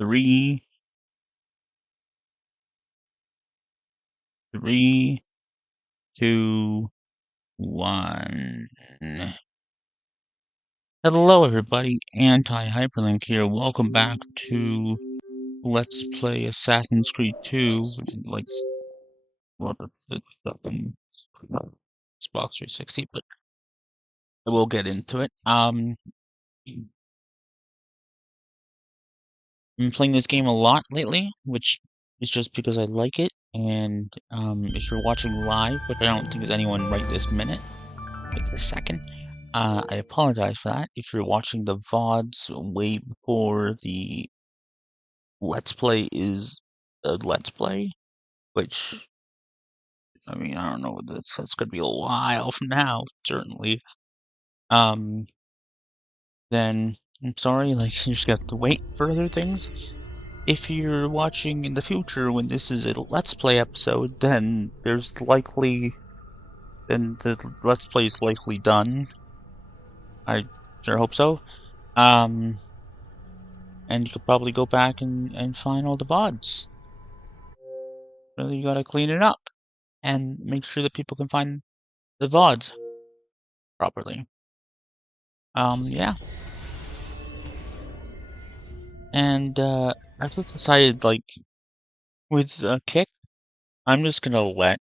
Three, three, two, one. Hello, everybody. Anti-HyperLink here. Welcome back to Let's Play Assassin's Creed 2. Like, well, the stuff in Xbox 360, but we'll get into it. I've been playing this game a lot lately, which is just because I like it. And if you're watching live, which I don't think there's anyone right this minute, like this second, I apologize for that. If you're watching the VODs way before the Let's Play is a Let's Play, which, I mean, I don't know, that's gonna be a while from now, certainly. Then I'm sorry, like, you just got to wait for other things. If you're watching in the future when this is a Let's Play episode, then then the Let's Play is likely done. I sure hope so. And you could probably go back and find all the VODs. Really, you gotta clean it up and make sure that people can find the VODs properly. Yeah. And I just decided, like, with Kick, I'm just gonna let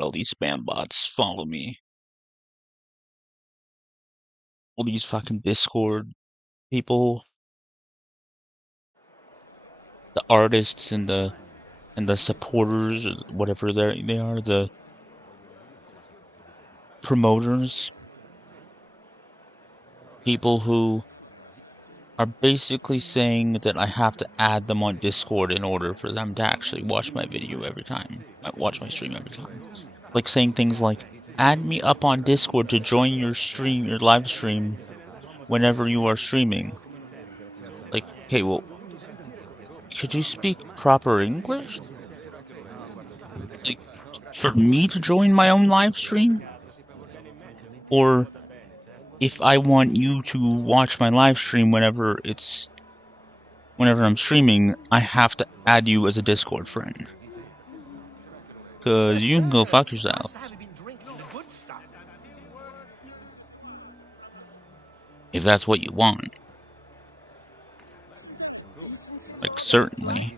all these spam bots follow me. All these fucking Discord people, the artists and the supporters, or whatever they are, the promoters, people who are basically saying that I have to add them on Discord in order for them to actually watch my video every time, watch my stream every time. Like saying things like, add me up on Discord to join your stream, your live stream, whenever you are streaming. Like, hey, well, could you speak proper English? Like, for me to join my own live stream? Or if I want you to watch my live stream whenever I'm streaming, I have to add you as a Discord friend. Cause you can go fuck yourself. If that's what you want. Like, certainly.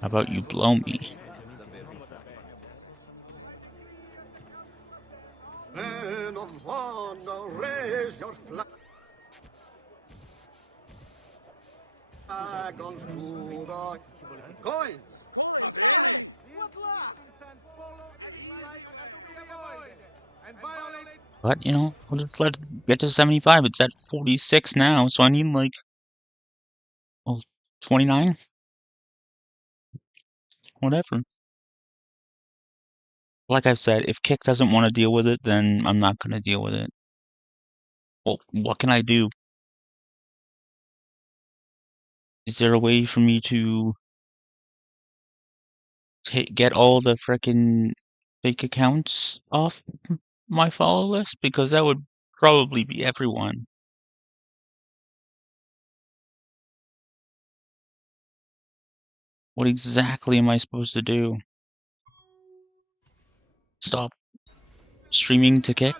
How about you blow me? Men of honor, raise your flag on to the coins. And violate But, you know, I'll just let it get to 75. It's at 46 now, so I need, like, well, 29? Whatever. Like I've said, if Kick doesn't want to deal with it, then I'm not going to deal with it. Well, what can I do? Is there a way for me to get all the frickin' fake accounts off my follow list? Because that would probably be everyone. What exactly am I supposed to do? Stop streaming to Kick?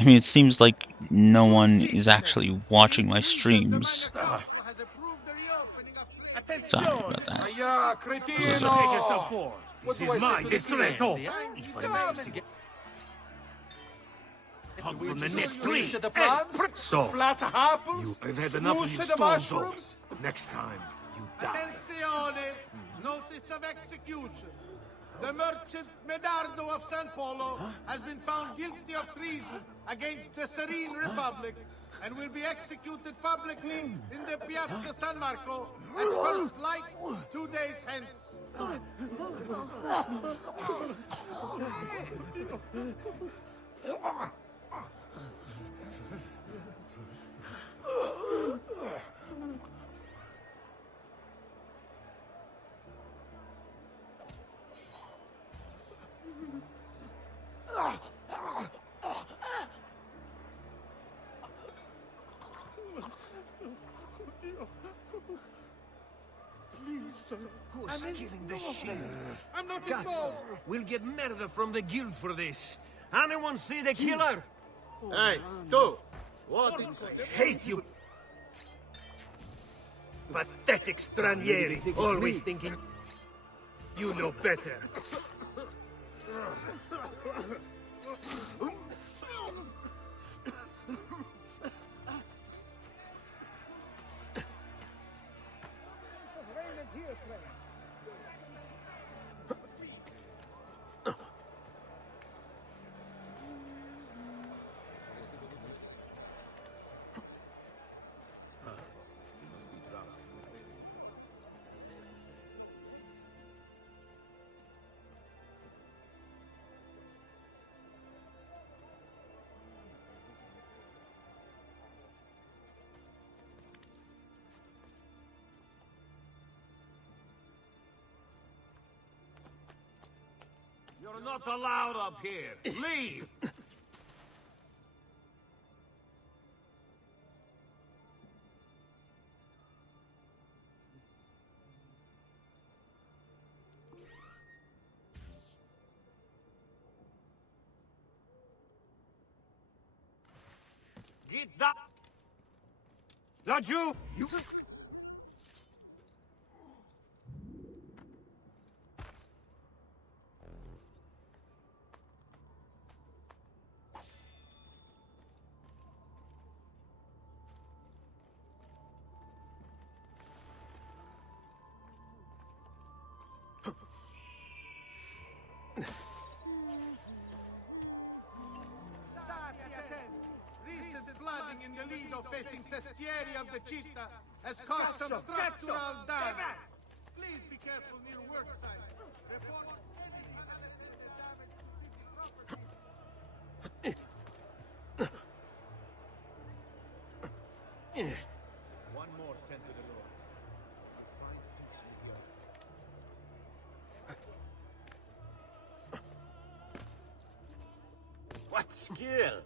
I mean, it seems like no one is actually watching my streams. Sorry about that. I'm so sorry. This is my distretto. Hug from the next tree. So, you've had enough of these stronzo. Next time, you die. Attenzione! Notice of execution. The merchant Medardo of San Polo has been found guilty of treason against the Serene Republic and will be executed publicly in the Piazza San Marco at first light 2 days hence. Who's killing the sheep? I'm not Cazzo, involved. we'll get murder from the guild for this. Anyone see the killer? Hey, tu! What in Hate you! Pathetic stranieri, always thinking you know better. You're not allowed up here. Leave! Get that! Laggiù! You... Recent flooding in the Lido facing Sestieri of the Città has caused some structural damage. Please be careful near work sites. Report any unattended damage to city property. One more sent to the Lord. What skill?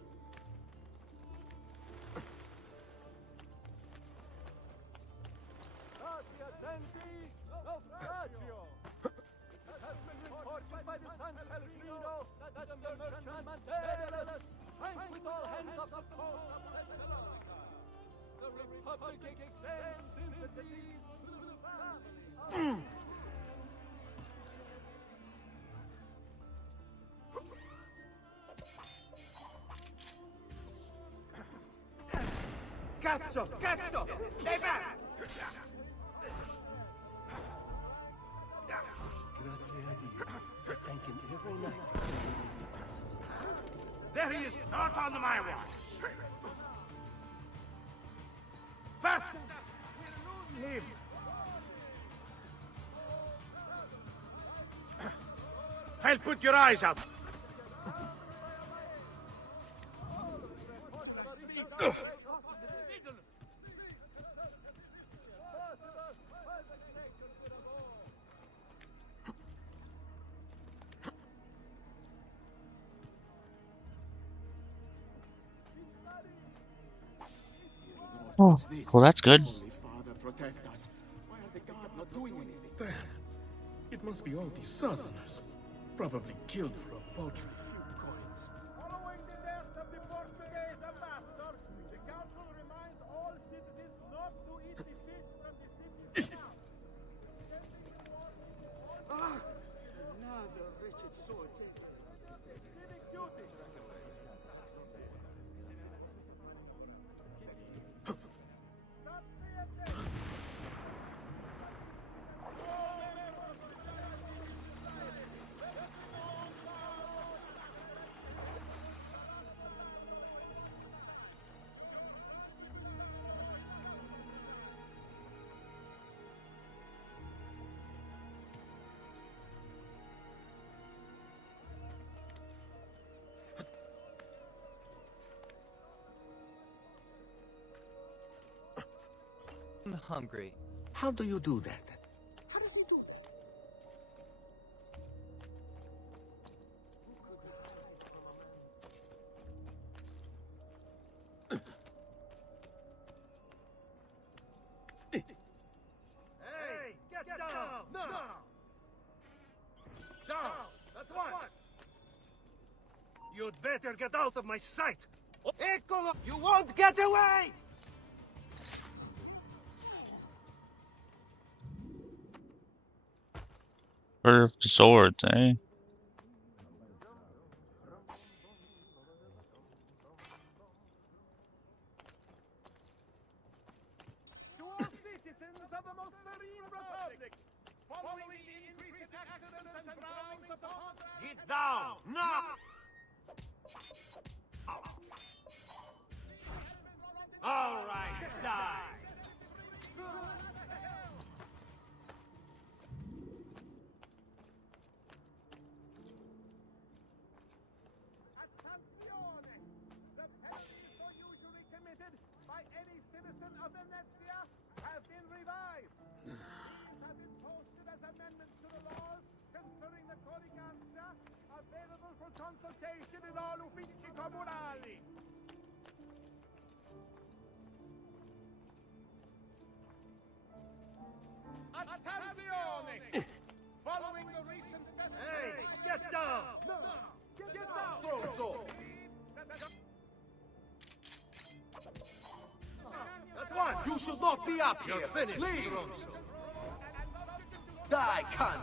Cazzo! Cazzo! Stay back! Grazie a Dio. Thank him every night for sending me to us. There he is, not on my watch. Faster! We're losing him. I'll put your eyes out. Oh, well, that's good. Father, protect us. Why are the guards not doing anything? Then, it must be all these southerners. Probably killed for a paltry few coins. Following the death of the Portuguese ambassador, the council reminds all citizens not to eat the fish from the city's mouth. Another wretched soul. Civic duty. Stop the attack. I'm hungry. How do you do that? How does he do? Hey, get down! No! Down! That's one! You'd better get out of my sight! Eccolo! You won't get away! For the swords, eh? To all citizens of the most serene republic, following the increase in accidents and drownings upon... Get down! No! All right, die! Attenzione! The penalties for usury committed by any citizen of Venezia have been revised. These have been posted as amendments to the laws concerning the Codicanza, available for consultation in all uffici comunali. Attenzione! Following the recent festival... Hey, get down! No! Get down! Stronzo! That's one! You should not be up here. You're finished, Leave. Stronzo. Die, Candy.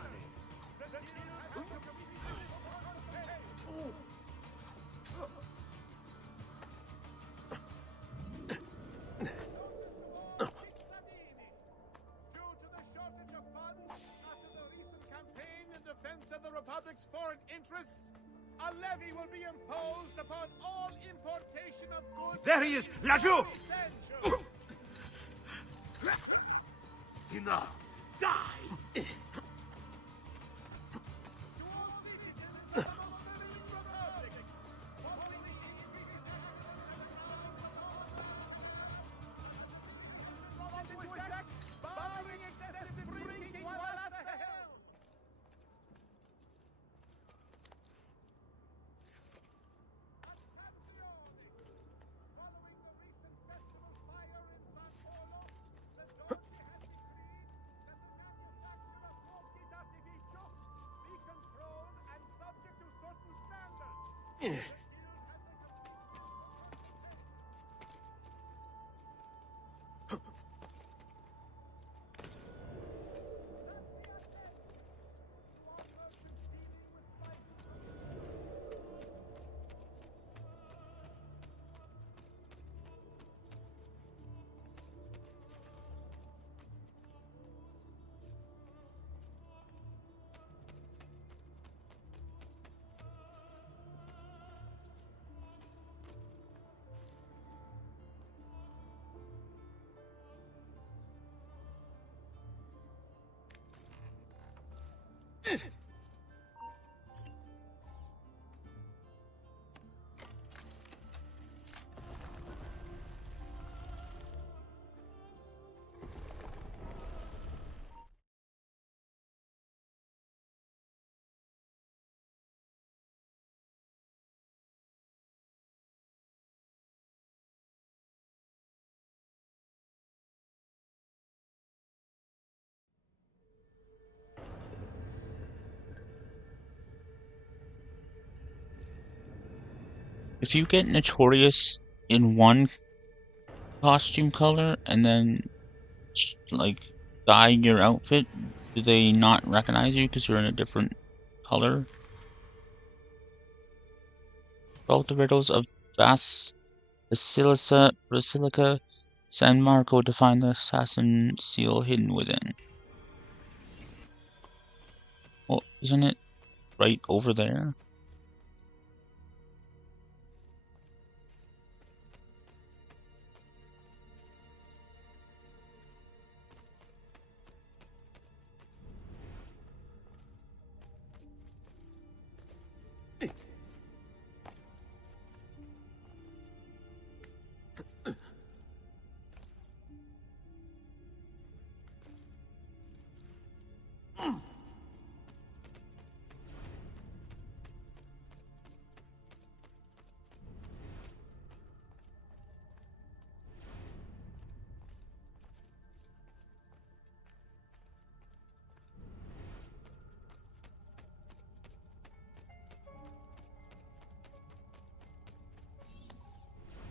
Due to the shortage of funds after the recent campaign in defense of the Republic's foreign interests, a levy will be imposed upon all importation of goods... There he is! Lajou! essential. Enough! Die! Barring excessive drinking while at the helm. Following the recent festival fire in San Polo, the Doge has decreed that the manufacture of fuochi d'artificio be controlled and subject to certain standards. If you get notorious in one costume color and then like dye your outfit, do they not recognize you because you're in a different color? Solve the riddles of Basilica San Marco to find the assassin seal hidden within. Well, isn't it right over there?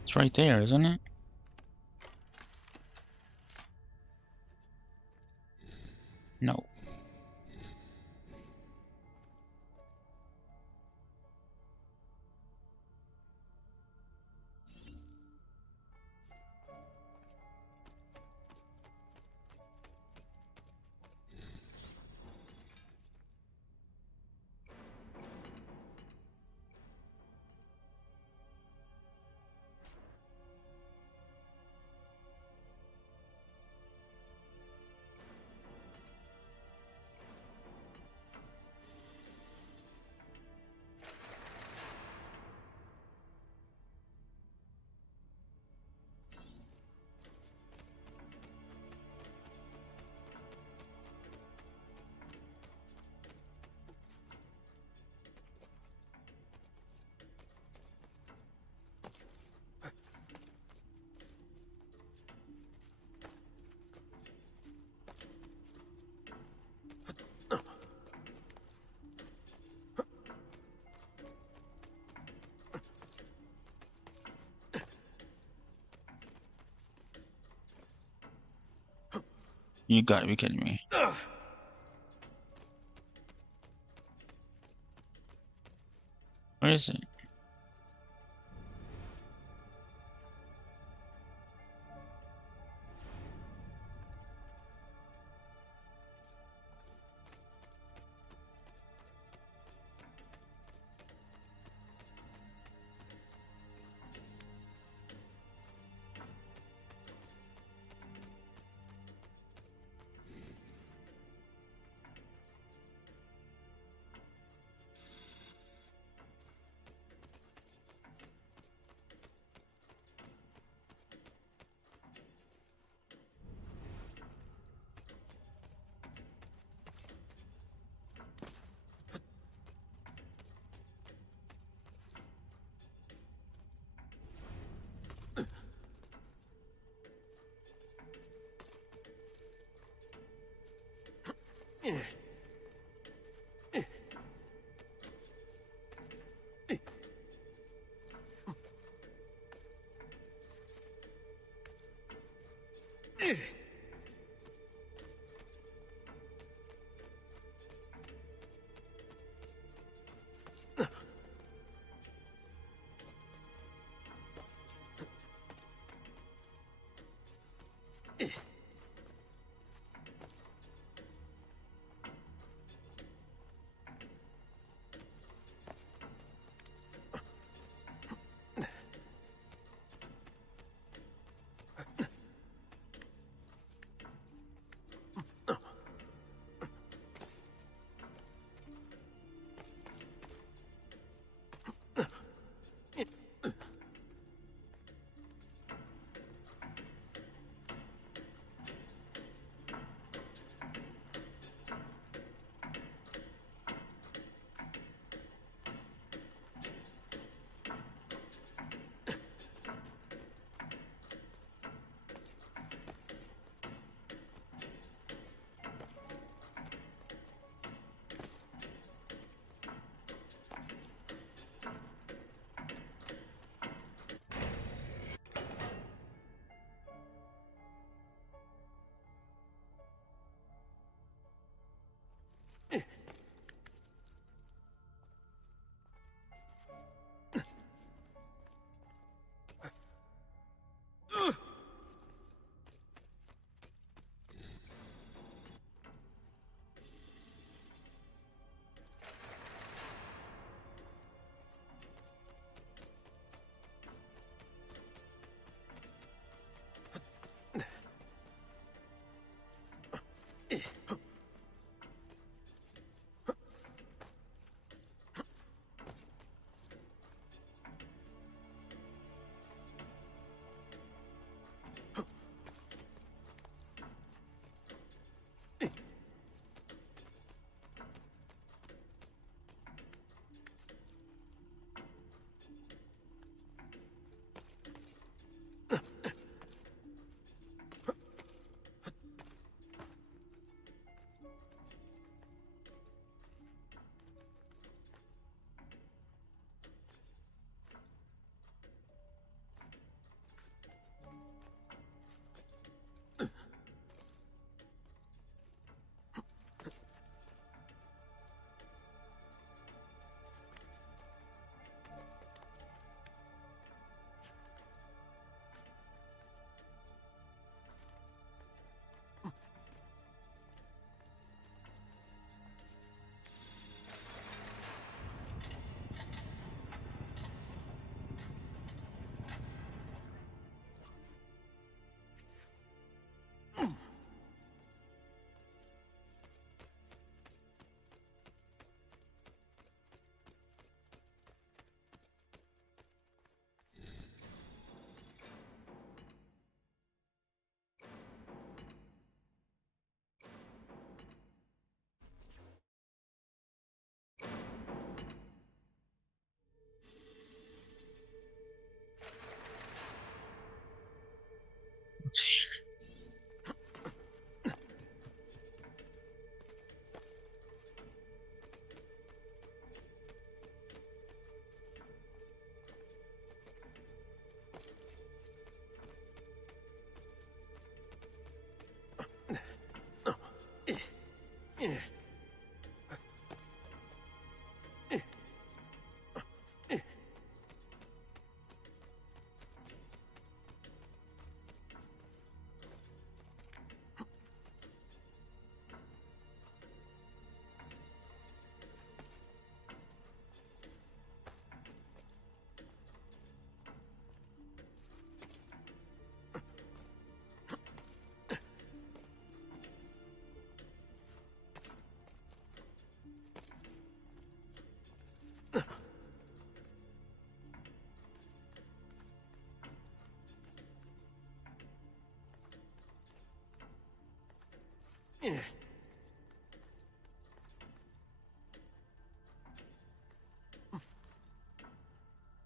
It's right there, isn't it? No. You gotta be kidding me. Where is it?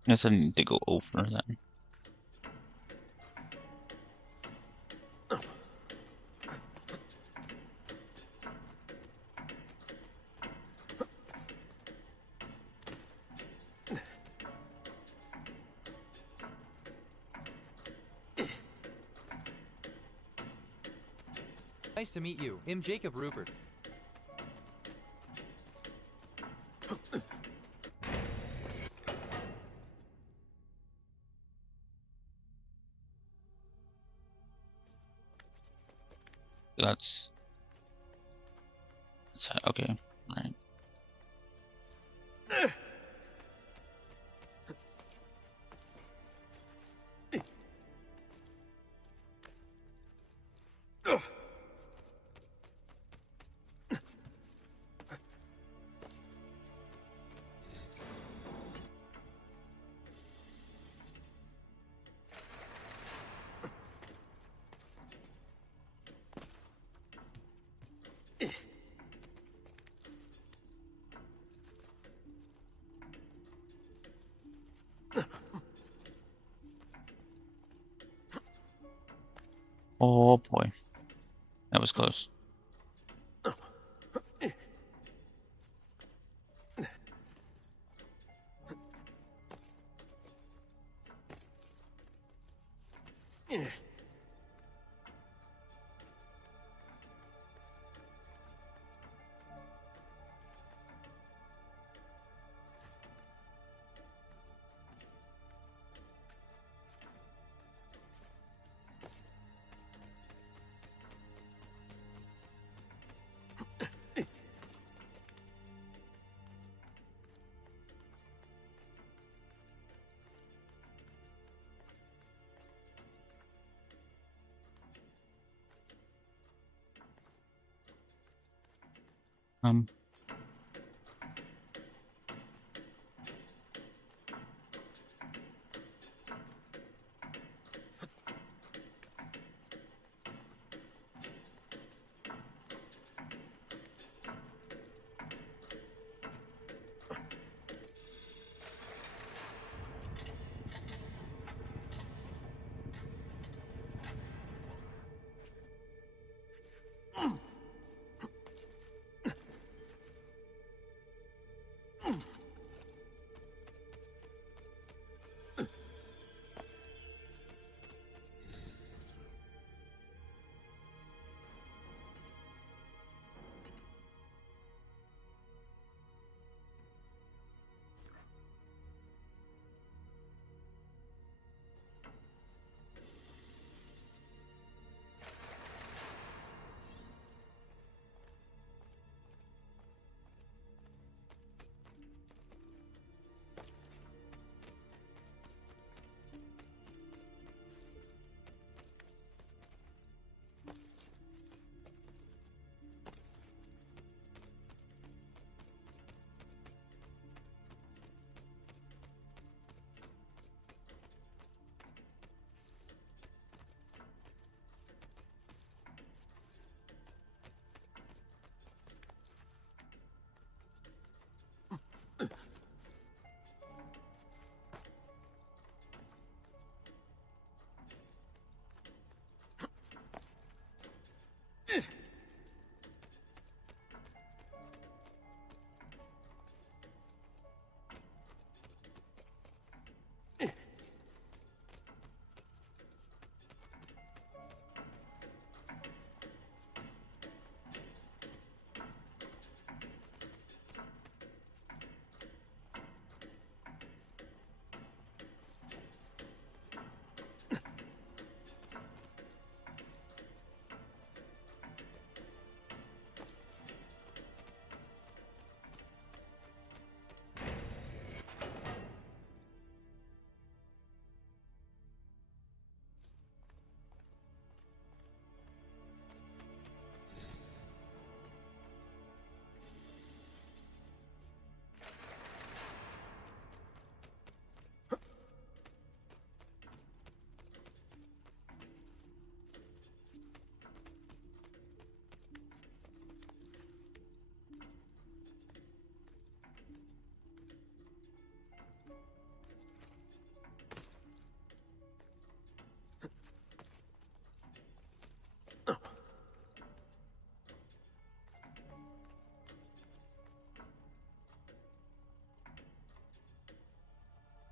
Guess I need to go over then. Nice to meet you. I'm Jacob Rupert. That's okay. All right. Oh boy, that was close. Um.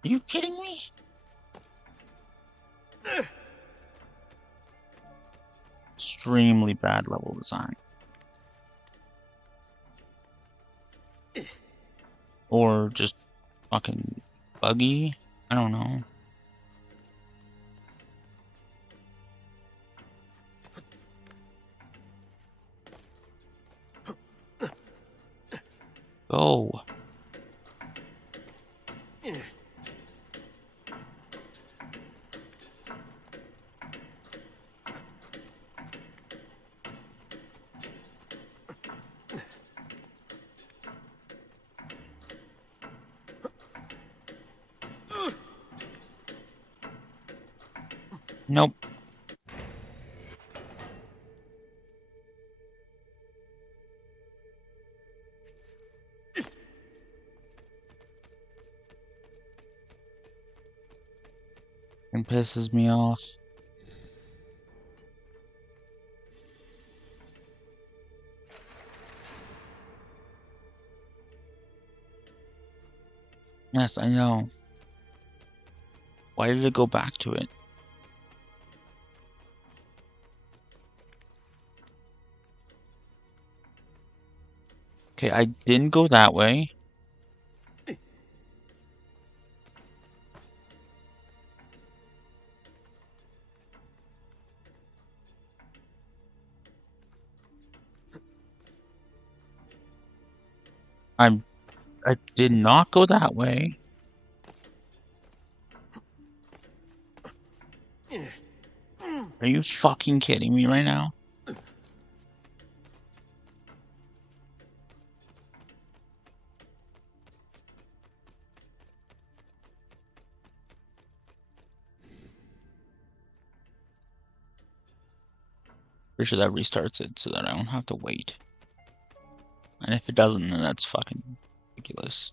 Are you kidding me? Extremely bad level design. Or just fucking buggy? I don't know. Go. Nope. It pisses me off. Yes, I know. Why did it go back to it? Okay, I didn't go that way. I did not go that way. Are you fucking kidding me right now? Pretty sure that restarts it so that I don't have to wait. And if it doesn't, then that's fucking ridiculous.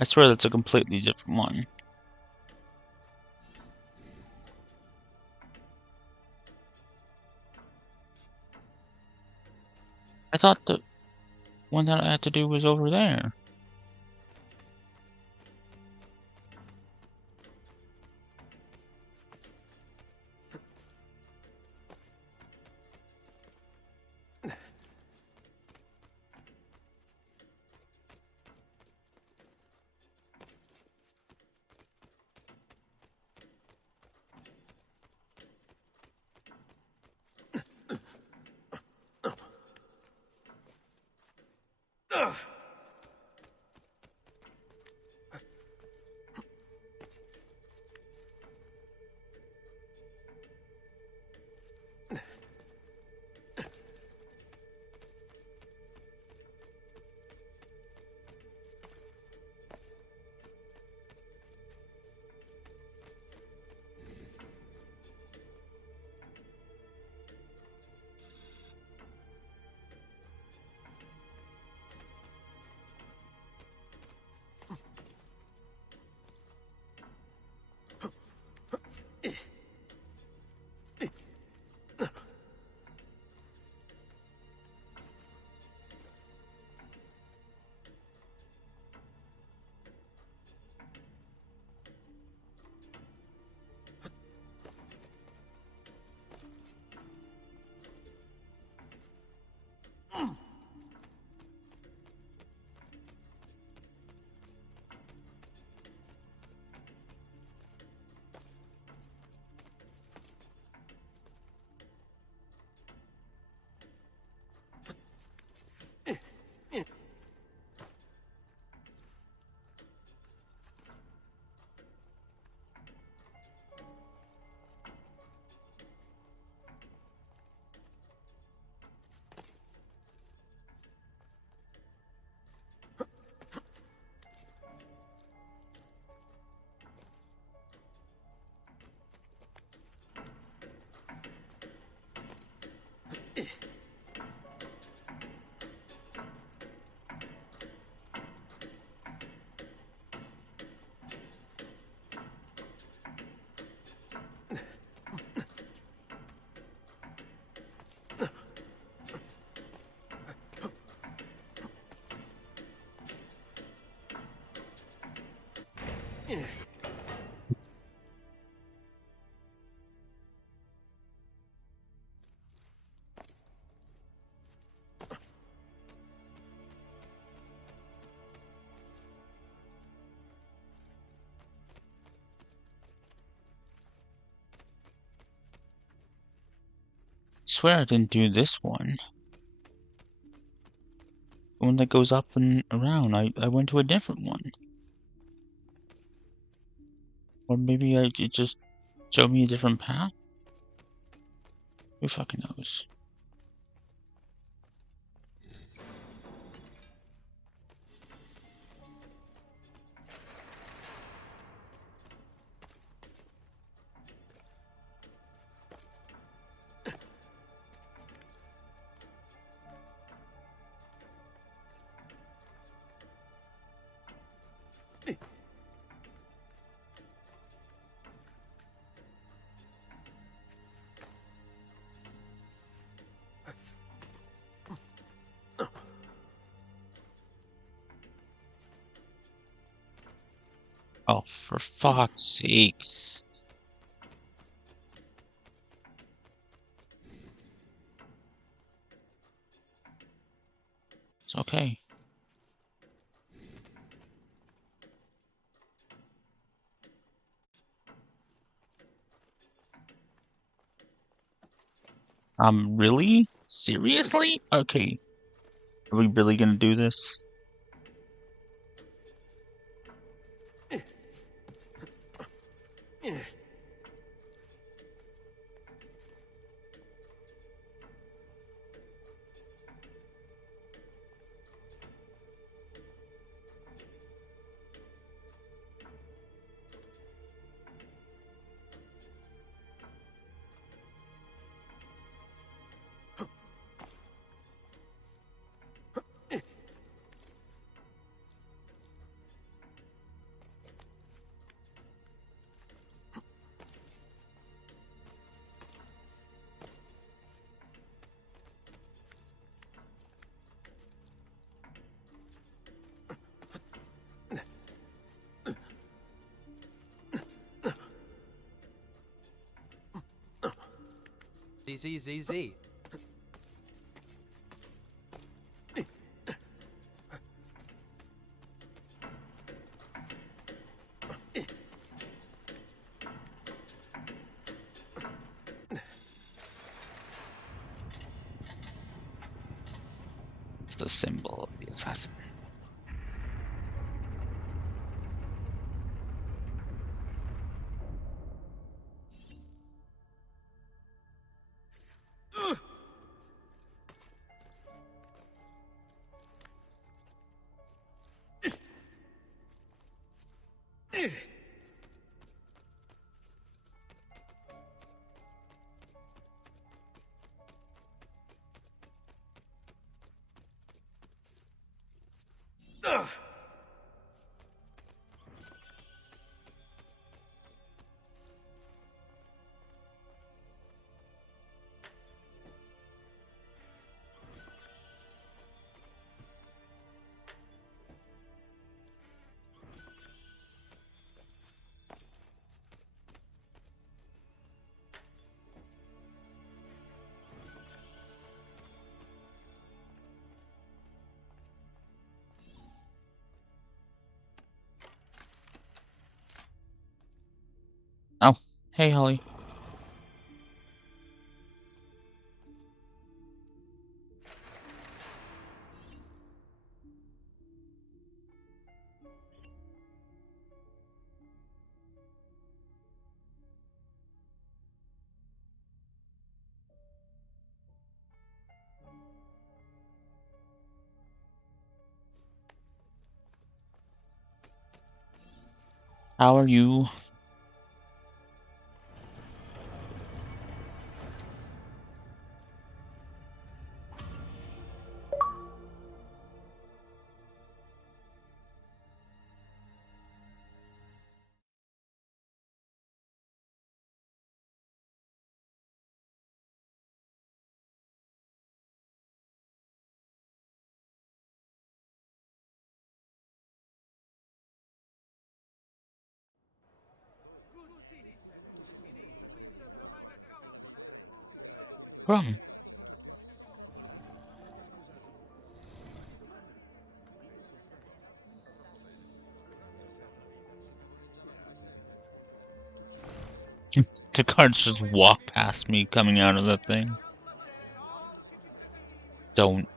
I swear that's a completely different one. I thought the one that I had to do was over there. Swear I didn't do this one. The one that goes up and around. I went to a different one. Or maybe it just showed me a different path? Who fucking knows? Oh, for fuck's sakes. It's okay. Really? Seriously? Okay. Are we really gonna do this? Z. It's the symbol of the assassin. Oh, hey, Holly. How are you? From? The cards just walk past me coming out of that thing. Don't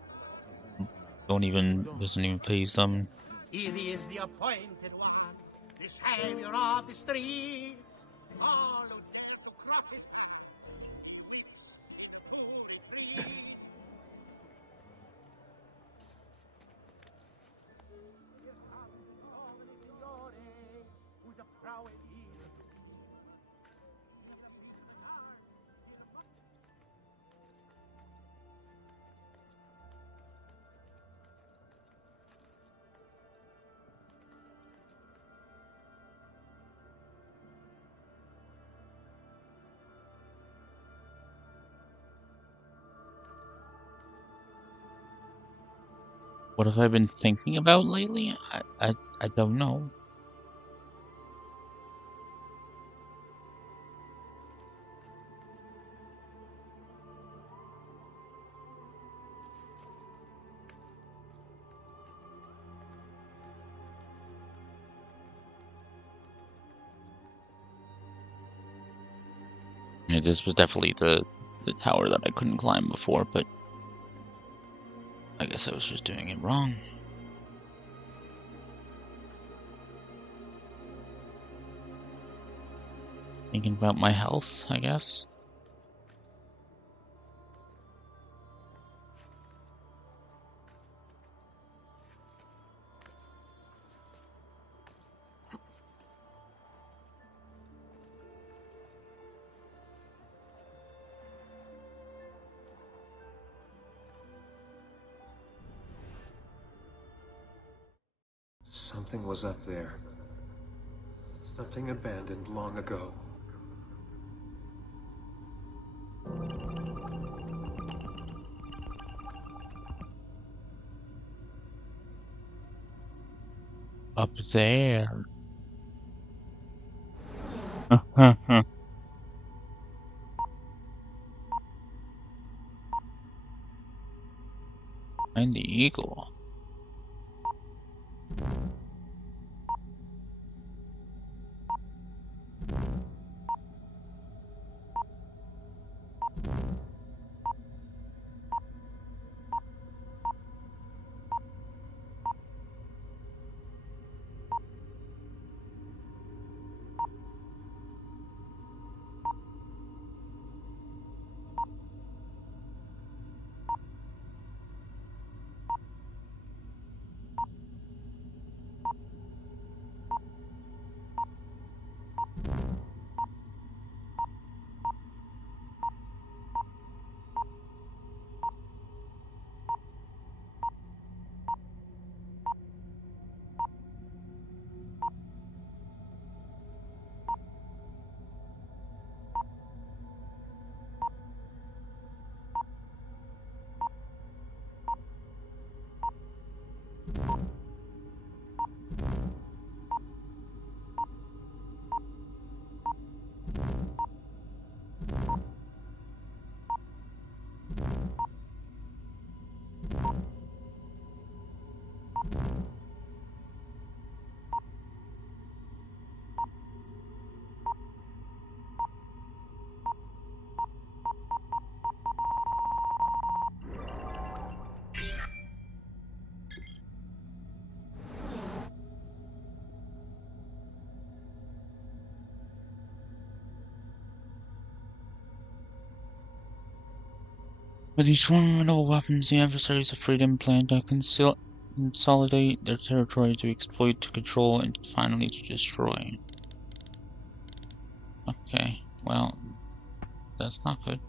even, doesn't even faze them. Here is the appointed one, the savior of the streets. All who dare to cross his to retreat. Who's a prowess here? What have I been thinking about lately? I don't know. Yeah, this was definitely the tower that I couldn't climb before, but I guess I was just doing it wrong. Thinking about my health, I guess. Something was up there. Something abandoned long ago. Up there. And the eagle. With each formidable weapons, the adversaries of freedom plan to consolidate their territory, to exploit, to control, and finally to destroy. Okay, well, that's not good.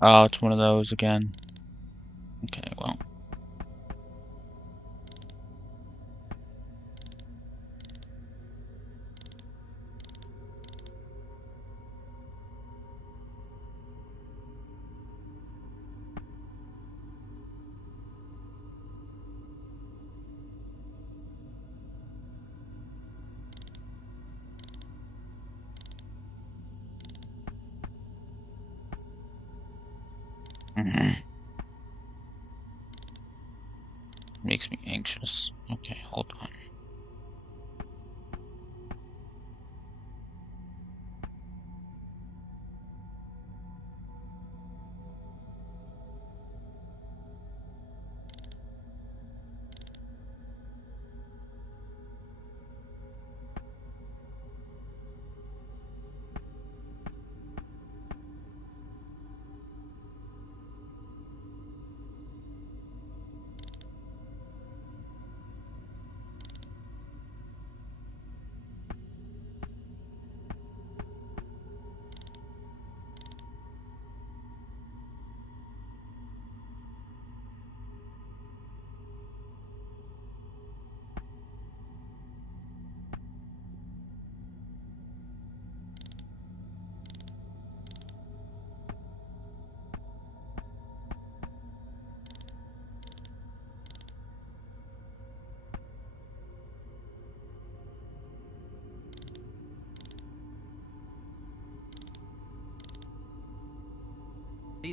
Oh, it's one of those again. Okay, well. Makes me anxious. Okay, hold on.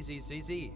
ZZZZ.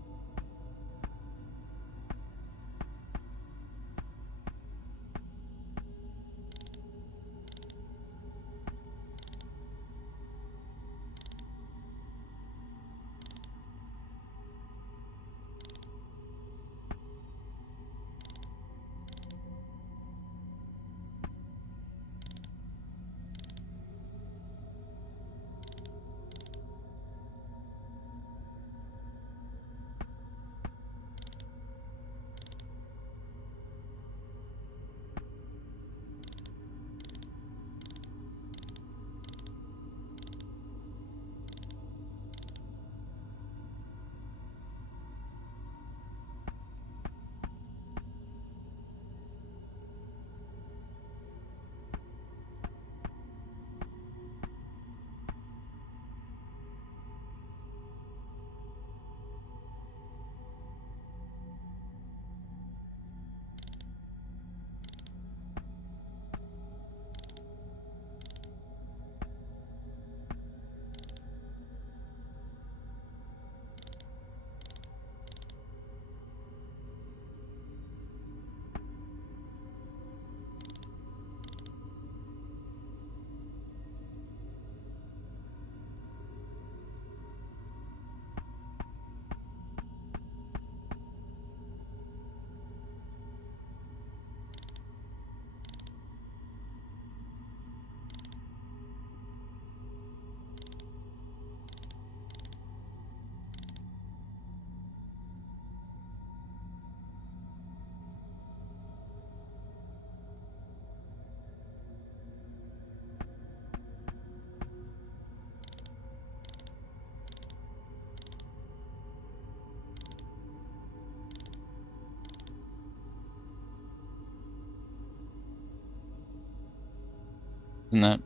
Isn't that?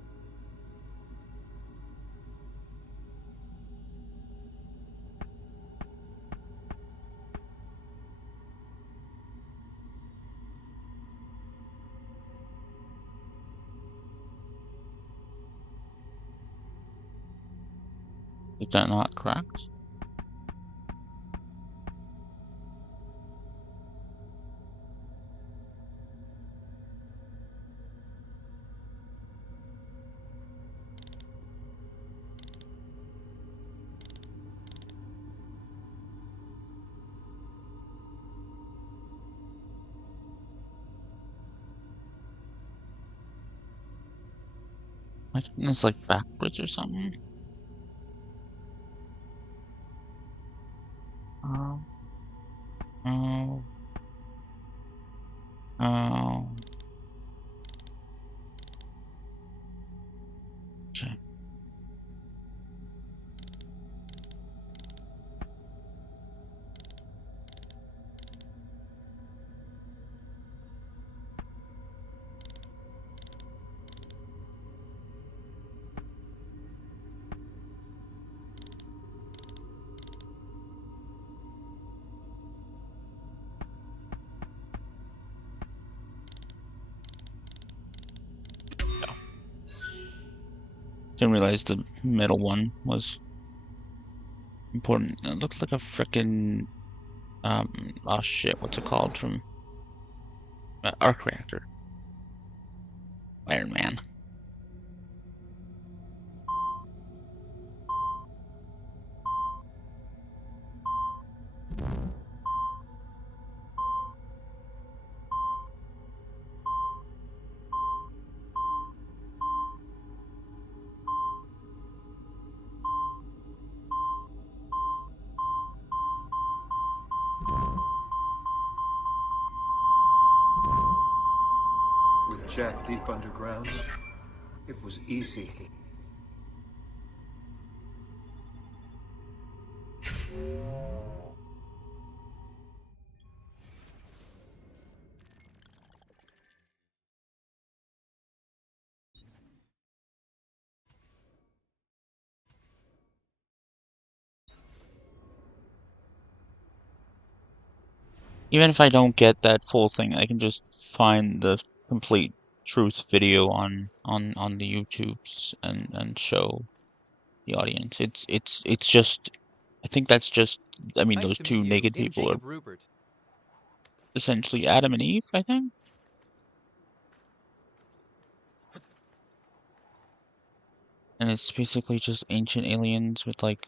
Is that not correct? I think it's like backwards or something. Oh. Oh. Oh. Okay. Didn't realize the middle one was important. It looks like a frickin' oh shit, what's it called from Arc Reactor. Iron Man. With Jack deep underground, it was easy. Even if I don't get that full thing, I can just find the complete truth video on the YouTubes and show the audience. It's just, I think that's just, I mean, Nice those to two meet you. naked I'm people are Jacob Rupert. essentially Adam and Eve, I think. And it's basically just ancient aliens with like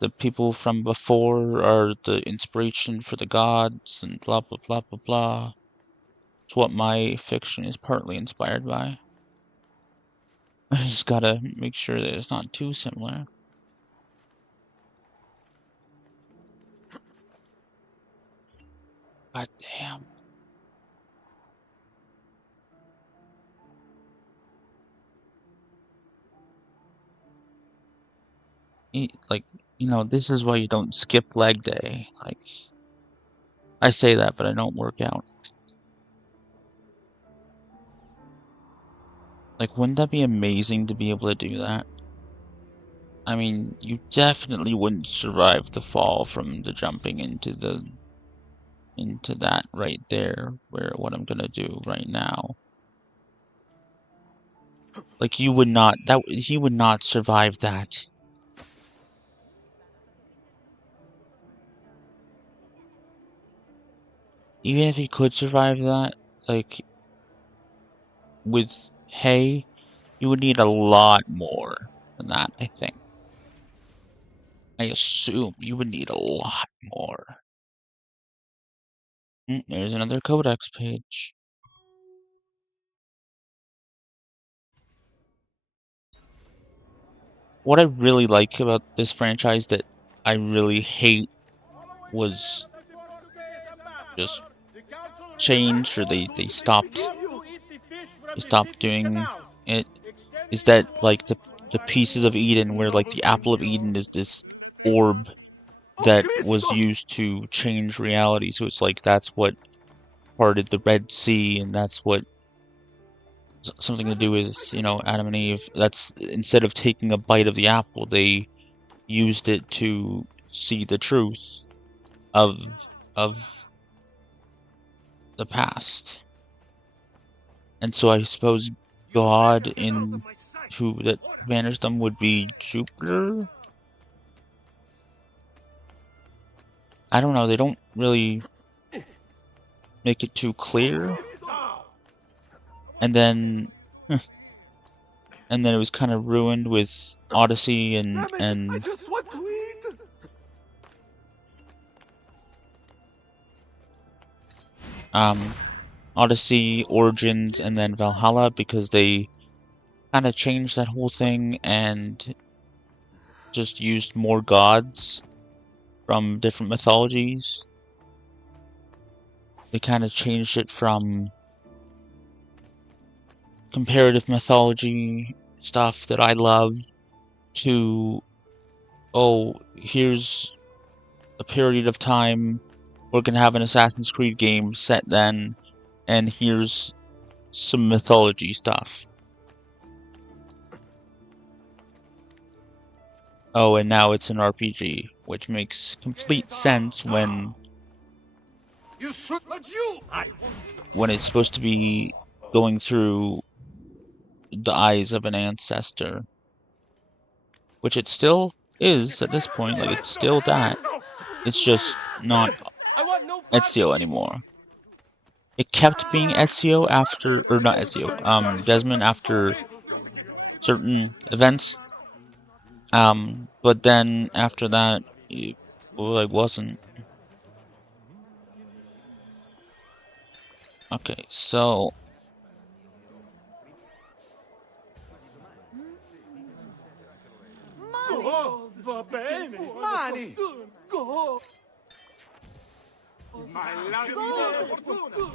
the people from before are the inspiration for the gods and blah blah blah blah blah. It's what my fiction is partly inspired by. I just gotta make sure that it's not too similar. God damn. Like, you know, this is why you don't skip leg day. Like, I say that, but I don't work out. Like, wouldn't that be amazing to be able to do that? I mean, you definitely wouldn't survive the fall from the jumping into that right there, where what I'm gonna do right now. Like, you would not, he would not survive that. Even if he could survive that, like, with hay, you would need a lot more than that, I think. I assume you would need a lot more. There's another codex page. What I really like about this franchise that I really hate was just changed, or they stopped doing it, is that like the pieces of Eden, where like the apple of Eden is this orb that was used to change reality. So it's like that's what parted the Red Sea, and that's what something to do with, you know, Adam and Eve. That's, instead of taking a bite of the apple, they used it to see the truth of of the past. And so I suppose God in who that banished them would be Jupiter? I don't know, they don't really make it too clear. And then and then it was kind of ruined with Odyssey and just want to eat. Odyssey, Origins, and then Valhalla, because they kind of changed that whole thing and just used more gods from different mythologies. They kind of changed it from comparative mythology stuff that I love to, oh, here's a period of time, we're gonna have an Assassin's Creed game set then, and here's some mythology stuff. Oh, and now it's an RPG, which makes complete sense when it's supposed to be going through the eyes of an ancestor, which it still is at this point. Like, it's still that. It's just not Ezio anymore. It kept being Ezio after, or not Ezio, Desmond after certain events. But then after that, it like wasn't. Okay, so Oh, va bene. Mani. Go. Ma la divina fortuna.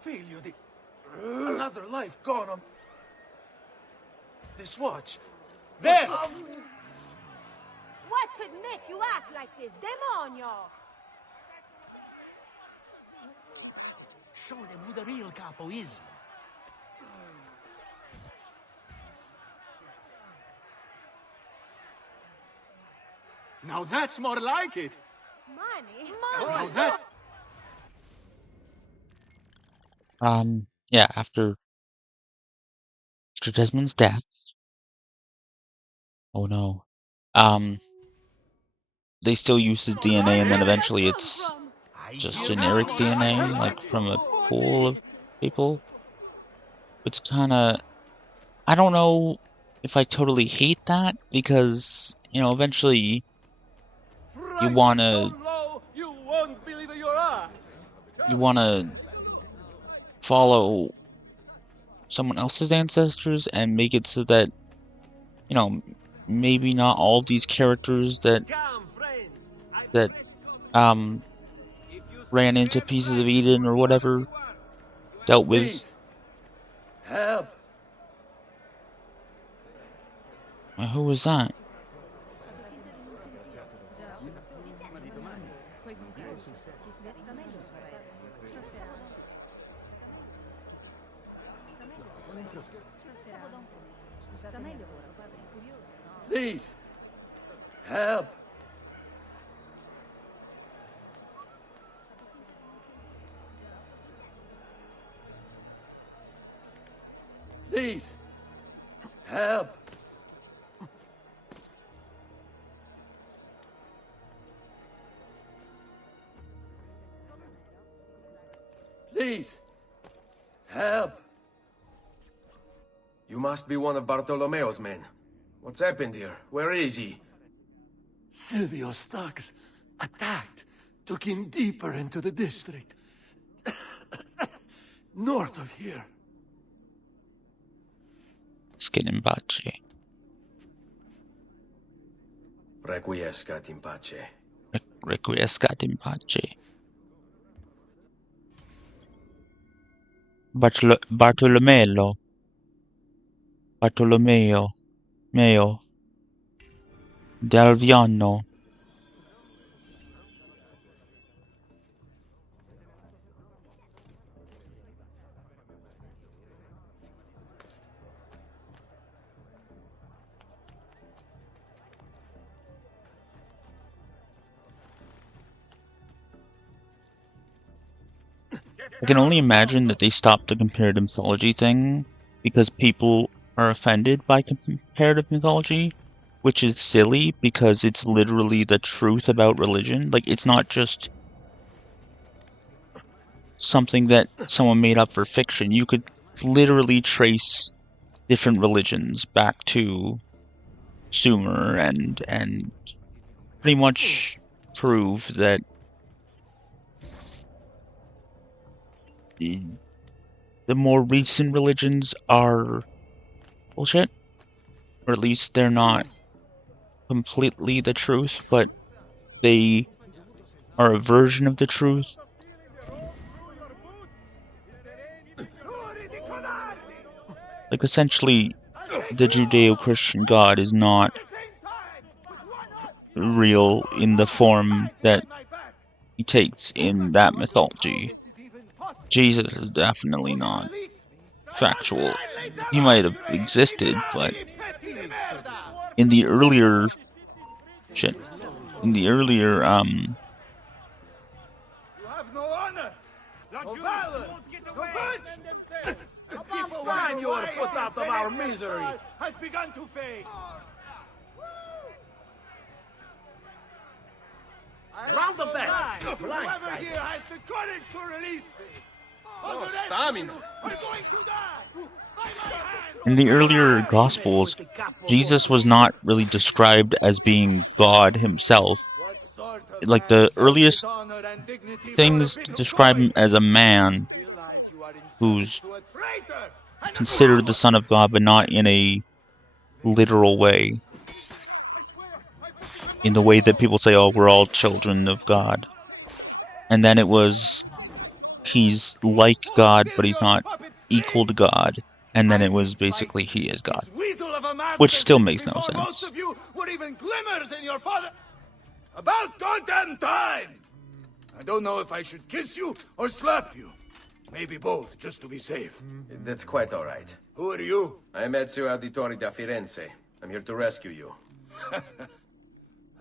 Figlio di... Another life gone on... this watch. There! What could make you act like this, demonio? Show them who the real capo is. Now that's more like it. Money? Now that's... yeah, after Desmond's death. Oh no. They still use his DNA, and then eventually it's just generic DNA, like from a pool of people. It's kinda... I don't know if I totally hate that, because, you know, eventually you wanna follow someone else's ancestors and make it so that, you know, maybe not all these characters that ran into pieces of Eden or whatever dealt with. Help! Who was that? Please! Help! Please! Help! Please! Help! You must be one of Bartolomeo's men. What's happened here? Where is he? Silvio's thugs attacked, took him deeper into the district. North of here. Skin in pace. Requiescat in pace. Requiescat in pace. Bartolomeo. Meo. Delviano. I can only imagine that they stopped the comparative mythology thing because people are offended by comparative mythology, which is silly because it's literally the truth about religion. Like, it's not just something that someone made up for fiction. You could literally trace different religions back to Sumer and pretty much prove that the more recent religions are bullshit, or at least they're not completely the truth, but they are a version of the truth. Like, essentially, the Judeo-Christian God is not real in the form that he takes in that mythology. Jesus is definitely not factual. He might have existed, but in the earlier You have no honor, no valor, no punch. The people behind you are put out of our misery. Has begun to fade. Round the back! Whoever here has the courage to release me. Oh, stamina. I'm going to die. in the earlier Gospels, Jesus was not really described as being God himself. Like, the earliest things describe him as a man who's considered the Son of God, but not in a literal way. In the way that people say, oh, we're all children of God. And then it was, he's like God, but he's not equal to God. And then it was basically, he is God. Which still makes no sense. Most of you were even glimmers in your father. About goddamn time! I don't know if I should kiss you or slap you. Maybe both, just to be safe. That's quite all right. Who are you? I'm Ezio Auditore da Firenze. I'm here to rescue you.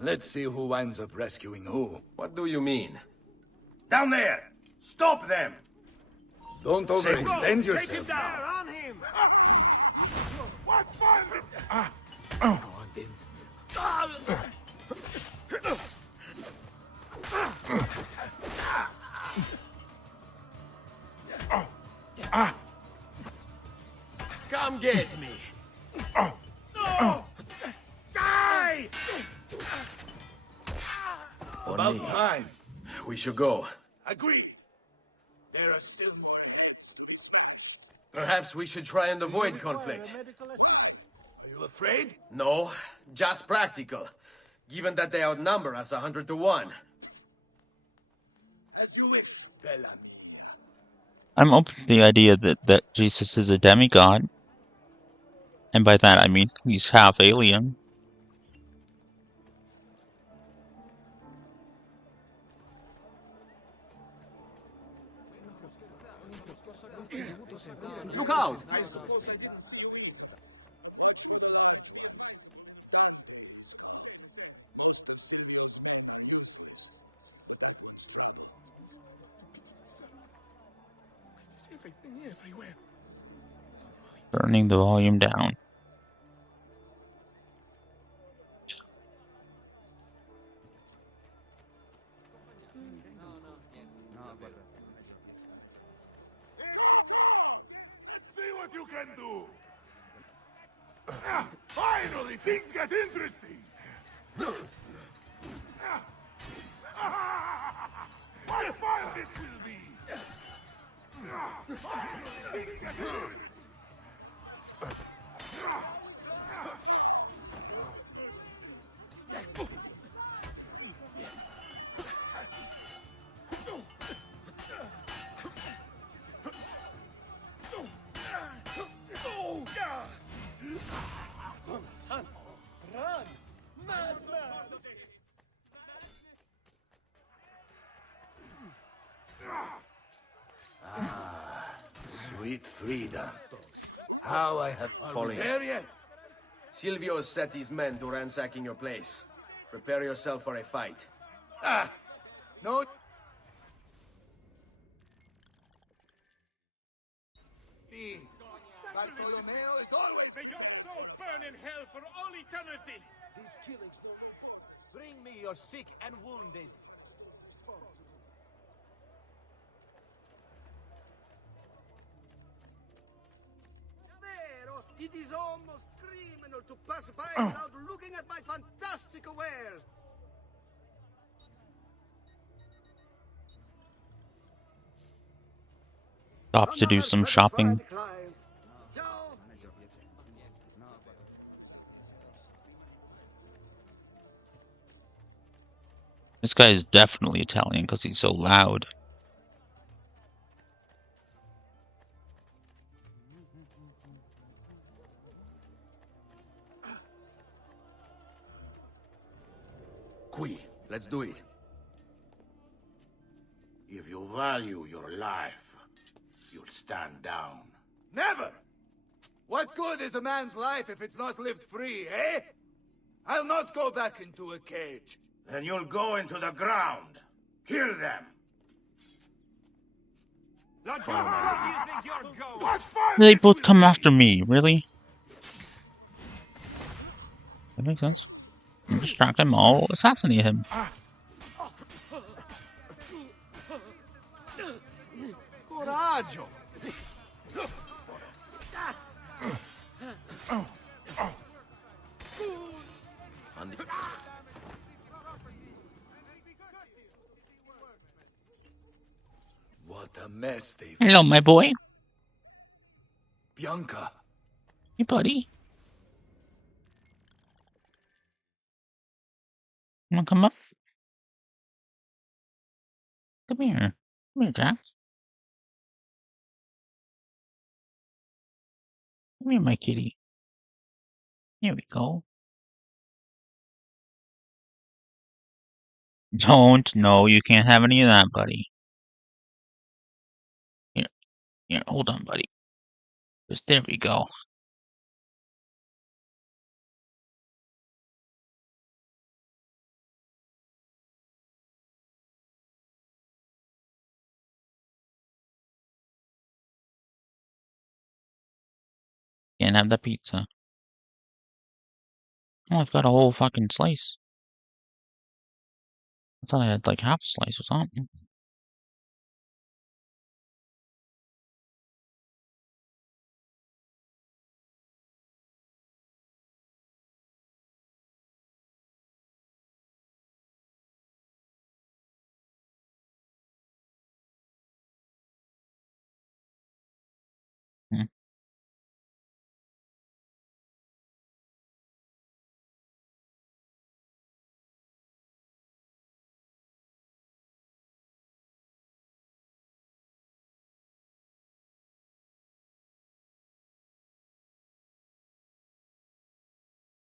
Let's see who ends up rescuing who. What do you mean? Down there! Stop them! Don't overextend yourself. Take him down! On him! Come get me! No! Die! About time. We should go. Agreed. There are still more ahead. Perhaps we should try and avoid conflict. Are you afraid? No, just practical. Given that they outnumber us 100 to 1. As you wish, Bellamy. I'm open to the idea that Jesus is a demigod. And by that I mean he's half alien. Look out! Turning the volume down. See what you can do! Finally, things get interesting! What fun this will be! Finally, things get interesting! Son, run! Madman! Sweet Frida. How I have fallen. There yet? Silvio has set his men to ransacking your place. Prepare yourself for a fight. No. Bartolomeo is always. May your soul burn in hell for all eternity! These killings bring me your sick and wounded. It is almost criminal to pass by without looking at my fantastic wares. Stop to do some shopping. This guy is definitely Italian because he's so loud. Qui, let's do it. If you value your life, you'll stand down. Never! What good is a man's life if it's not lived free, eh? I'll not go back into a cage. Then you'll go into the ground. Kill them. They both come after me, really? That makes sense. Distract him, I'll assassinate him. Coraggio! What a mess they've... Hello, my boy. Bianca. Hey, buddy. You wanna come up? Come here. Come here, Jack. Come here, my kitty. Here we go. Don't. No, you can't have any of that, buddy. Here, hold on, buddy. Just there we go. Can't have the pizza. Oh, I've got a whole fucking slice. I thought I had like half a slice or something. Hmm.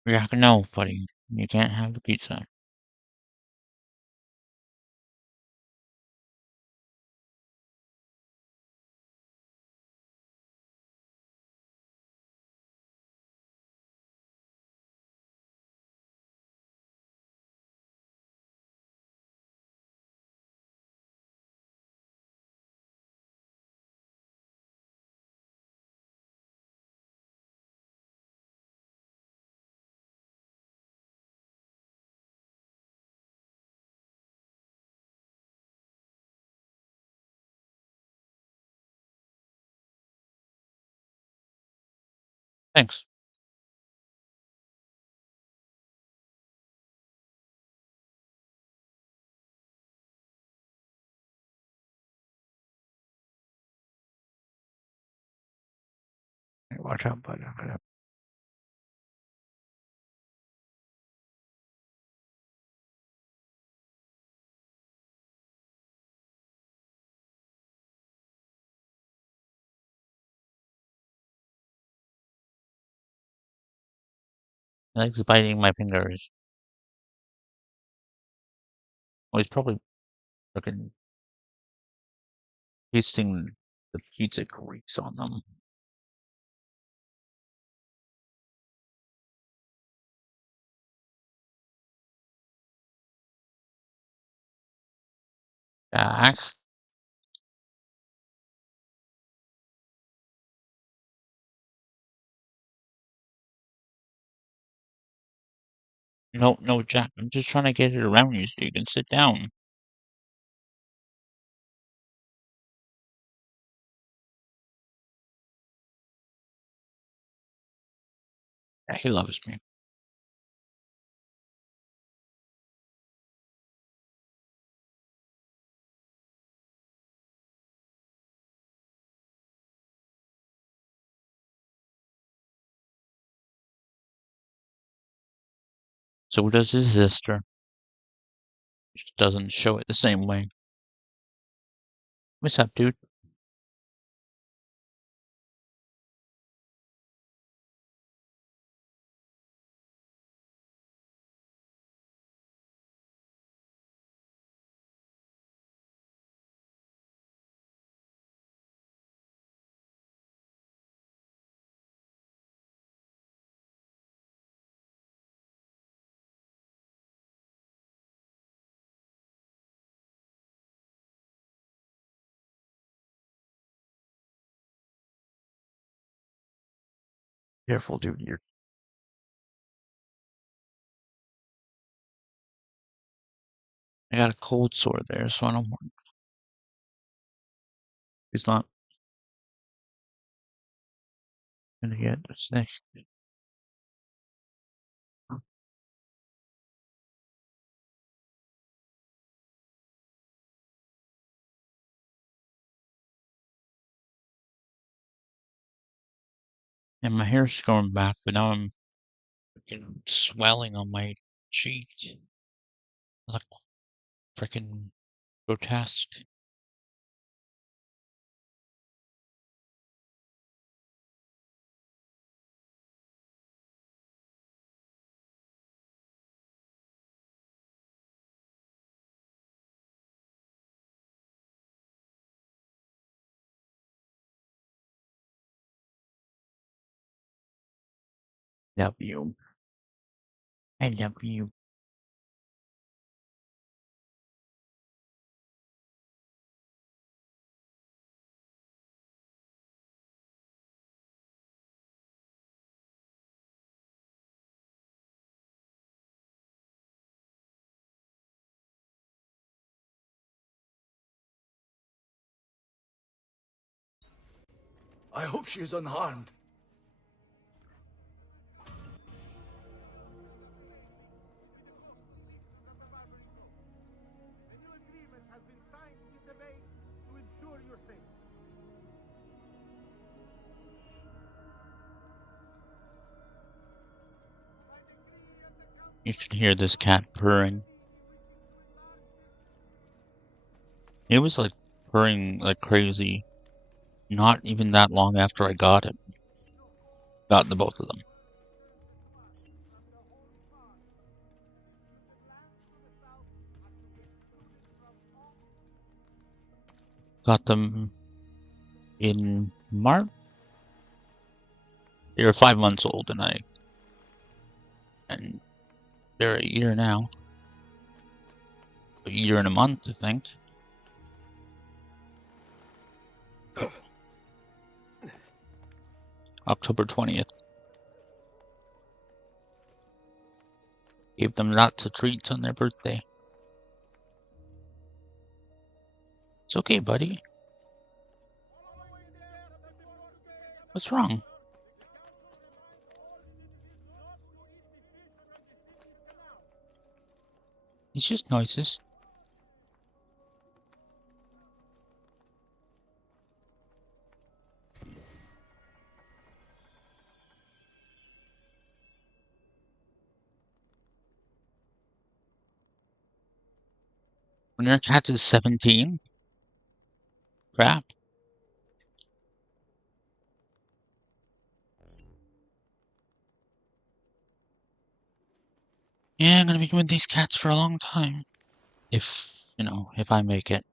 Yeah, no, buddy. You can't have the pizza. Thanks. Hey, watch out, buddy. He likes biting my fingers. Well, he's probably fucking tasting the pizza grease on them. Jack? No, no, Jack. I'm just trying to get it around you so you can sit down. Yeah, he loves me. So does his sister. just doesn't show it the same way. What's up, dude? Careful, dude. I got a cold sore there, so I don't want. He's not gonna get sick. And my hair's growing back, but now I'm freaking swelling on my cheek. Like freaking grotesque. Love you. I love you. I hope she is unharmed. A new agreement has been signed with the Bay to ensure your safety. You should hear this cat purring. It was like purring like crazy. Not even that long after I got it. Got the both of them. Got them in March. They were 5 months old, and they're a year now. A year and a month, I think. October 20th. Gave them lots of treats on their birthday. It's okay, buddy. What's wrong? It's just noises. When your cat is 17? Crap. Yeah, I'm gonna be with these cats for a long time. If, if I make it.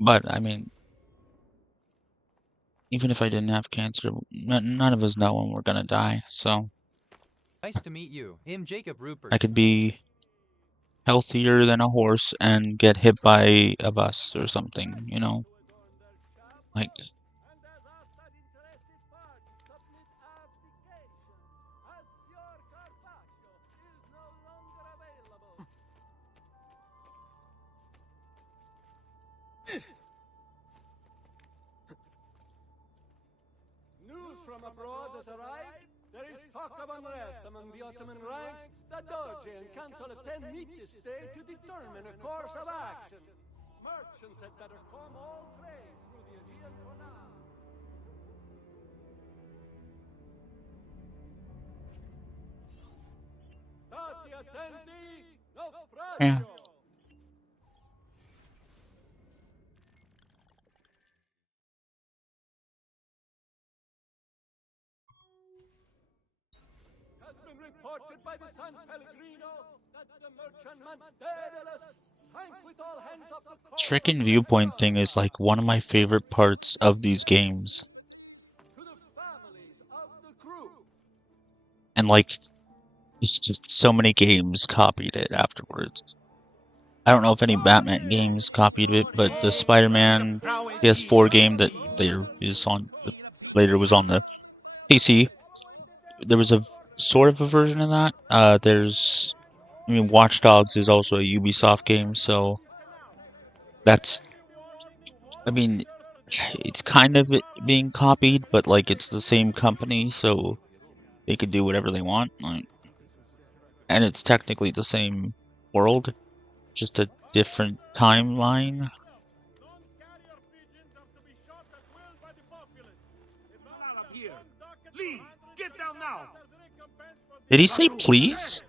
But, I mean, even if I didn't have cancer, none of us know when we're gonna die, so. Nice to meet you. I'm Jacob Rupert. I could be healthier than a horse and get hit by a bus or something, Like, News from abroad has arrived. There is talk of unrest among the Ottoman ranks. The Doge and Council of 10 meet this day to determine a course of action. Merchants had better come all trade through the Aegean Canal. Yeah. Has been reported by the San Pellegrino that the merchantman Daedalus sank with all hands of the Freaking viewpoint thing is like one of my favorite parts of these games. to the families of the crew. And like, it's just so many games copied it afterwards. I don't know if any Batman games copied it, but the Spider-Man PS4 game that later was on the PC, there was a sort of a version of that. Watch Dogs is also a Ubisoft game, so that's, it's kind of being copied, but like it's the same company, so they could do whatever they want. And it's technically the same world, just a different timeline. Lee, get down now. Did he say please?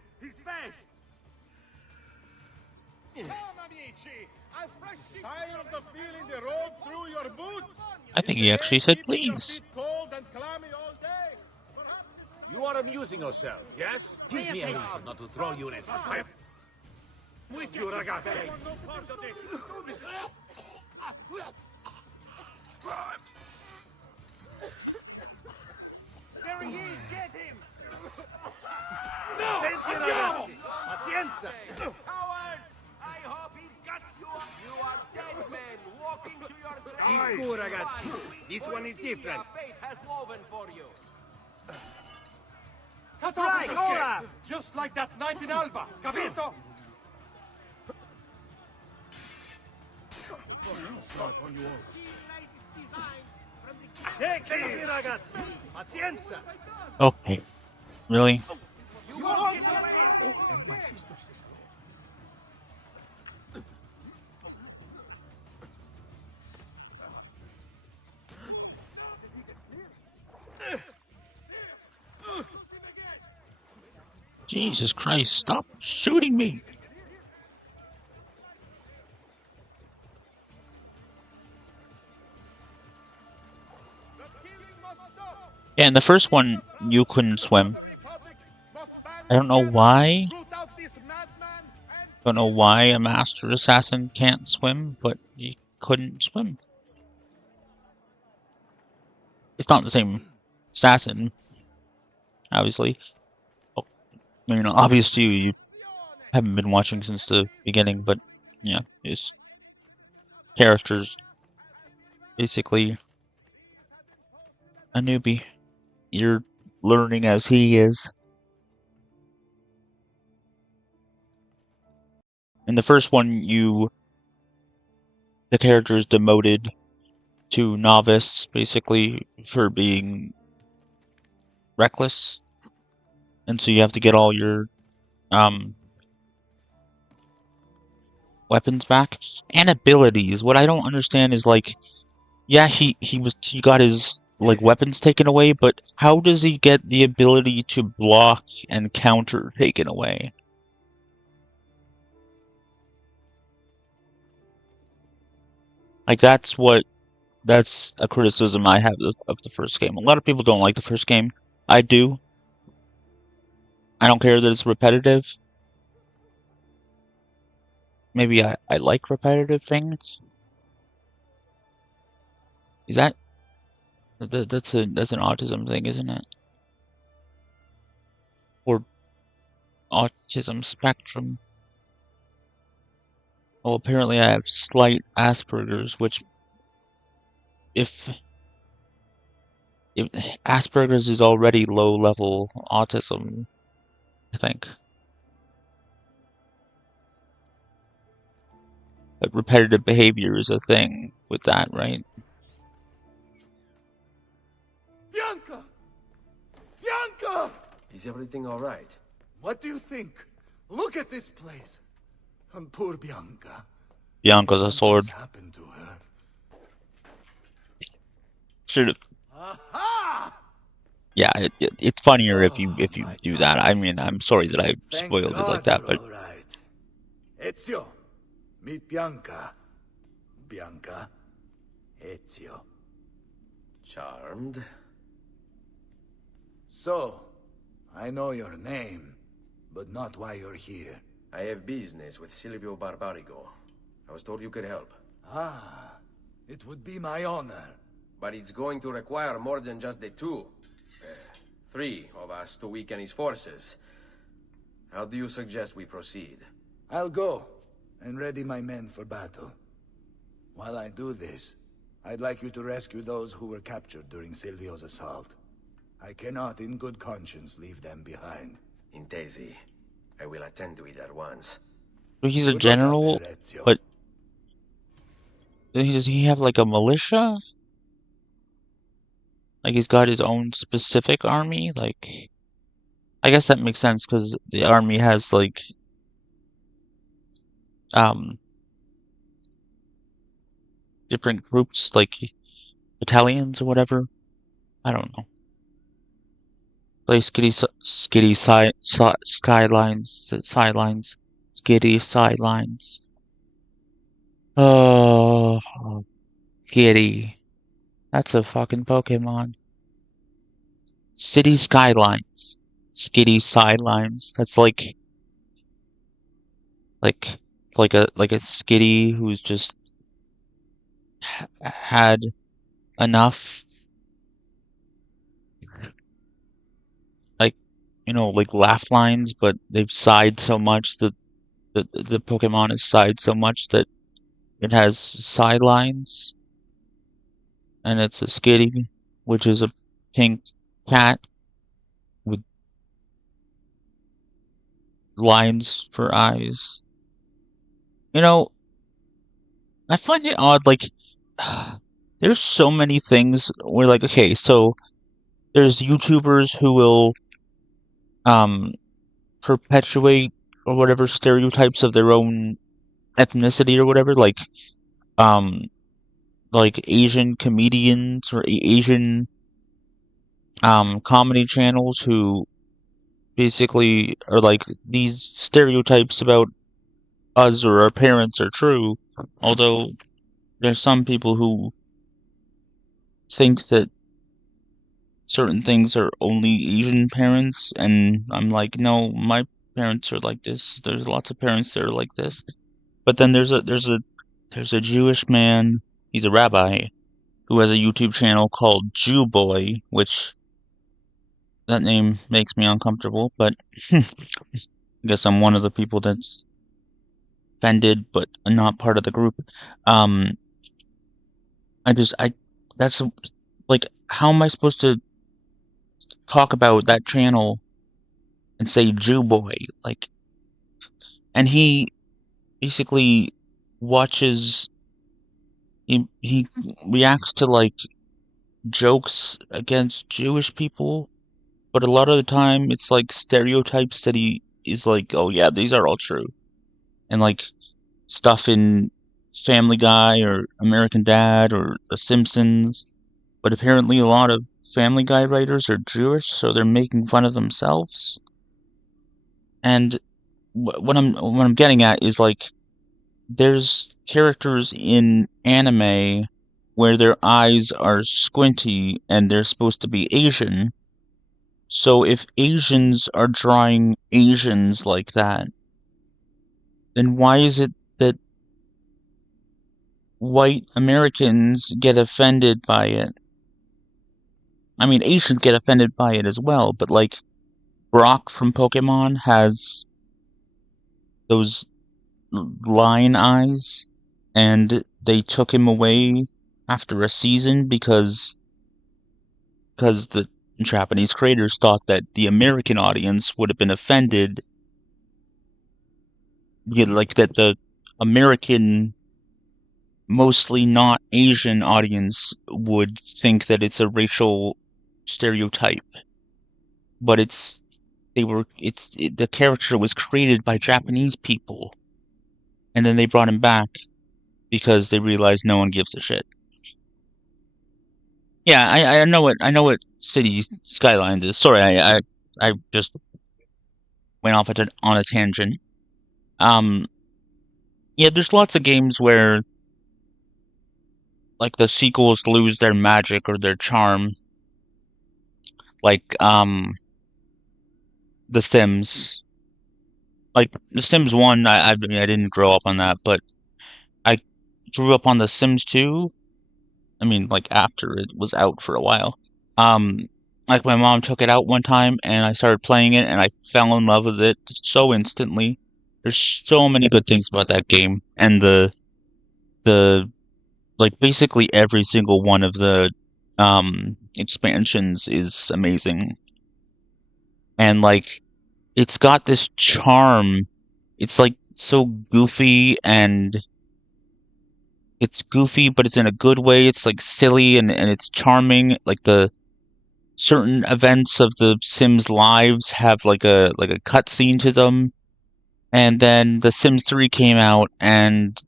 Tired of the feeling the road through your boots? I think he actually said please. Cold and clammy all day? You are amusing yourself, yes? Give me a reason not to throw you in a slip. With you, ragazzi. There he is, get him! No! Senti, ragazzi! Pazienza! Cowards! I hope he got you. You are dead men walking to your grave. Ecco, ragazzi. This one is different. Fate has woven for you. Cut off, ora! Just like that night in Alba, capito? Take it, ragazzi! Pazienza! Okay. Really? You won't get away! Oh, and my sister. Jesus Christ, stop shooting me! Yeah, in the first one, you couldn't swim. I don't know why. Don't know why a master assassin can't swim, but he couldn't swim. It's not the same assassin, obviously. Obvious to you, you haven't been watching since the beginning, but yeah, his character's basically a newbie. You're learning as he is. In the first one, the character is demoted to novice, basically, for being reckless. And so you have to get all your weapons back and abilities. What I don't understand is like, yeah, he got his like weapons taken away, but how does he get the ability to block and counter taken away? Like that's a criticism I have of the first game. A lot of people don't like the first game. I do. I don't care that it's repetitive. Maybe I like repetitive things. Is that's an autism thing, isn't it? Or autism spectrum. Well, apparently I have slight Asperger's, which if Asperger's is already low-level autism, I think. But repetitive behavior is a thing with that, right? Bianca! Bianca! Is everything all right? What do you think? Look at this place. And poor Bianca. Bianca's a sword. Something's happened to her. Should've. Aha! Yeah, it's funnier if you do that. I mean, I'm sorry that I Thank spoiled it God like that, you're but all right. Ezio, meet Bianca. Bianca, Ezio. Charmed. So, I know your name, but not why you're here. I have business with Silvio Barbarigo. I was told you could help. Ah, it would be my honor. But it's going to require more than just the two. 3 of us to weaken his forces. How do you suggest we proceed? I'll go and ready my men for battle. While I do this, I'd like you to rescue those who were captured during Silvio's assault. I cannot in good conscience leave them behind. Intesi. I will attend to it at once. He's a general, but does he have like a militia? Like he's got his own specific army? Like, I guess that makes sense because the army has like, different groups, like battalions or whatever. I don't know. Play skitty sidelines, skitty sidelines. Oh, Giddy. That's a fucking Pokemon. City Skylines. Skitty Sidelines. That's like a skitty who's just had enough, like, like laugh lines, but they've sighed so much that the Pokemon has sighed so much that it has sidelines. And it's a skitty, which is a pink cat with lines for eyes. I find it odd, like, there's so many things where, like, okay, so there's YouTubers who will, perpetuate or whatever stereotypes of their own ethnicity or whatever, like Asian comedians or Asian, comedy channels who basically are like, these stereotypes about us or our parents are true, although there's some people who think that certain things are only Asian parents, and I'm like, no, my parents are like this. There's lots of parents that are like this. But then there's a Jewish man, he's a rabbi, who has a YouTube channel called Jew Boy, which that name makes me uncomfortable, but I guess I'm one of the people that's offended, but not part of the group. That's like, how am I supposed to talk about that channel and say Jew Boy? Like, and he basically watches, he reacts to like jokes against Jewish people, but a lot of the time it's like stereotypes that he is like, oh yeah, these are all true. And like stuff in Family Guy or American Dad or The Simpsons, but apparently a lot of Family Guy writers are Jewish, so they're making fun of themselves. And what I'm getting at is, like, there's characters in anime where their eyes are squinty and they're supposed to be Asian. So if Asians are drawing Asians like that, then why is it that white Americans get offended by it? I mean, Asians get offended by it as well, but like, Brock from Pokemon has those line eyes, and they took him away after a season because the Japanese creators thought that the American audience would have been offended, like that the American, mostly not Asian audience would think that it's a racial stereotype. But the character was created by Japanese people, and then they brought him back because they realized no one gives a shit. Yeah, I know what City Skylines is. Sorry, I just went off on a tangent. Yeah, there's lots of games where, like, the sequels lose their magic or their charm. Like, The Sims. Like, The Sims 1, I mean, I didn't grow up on that, but I grew up on The Sims 2. I mean, like, after it was out for a while. Um, like, my mom took it out one time, and I started playing it, and I fell in love with it so instantly. There's so many good things about that game, and the like, basically every single one of the expansions is amazing. And, like, it's got this charm. It's, like, so goofy, and it's goofy, but it's in a good way. It's, like, silly, and it's charming. Like, the certain events of the Sims' lives have, like a cutscene to them. And then The Sims 3 came out, and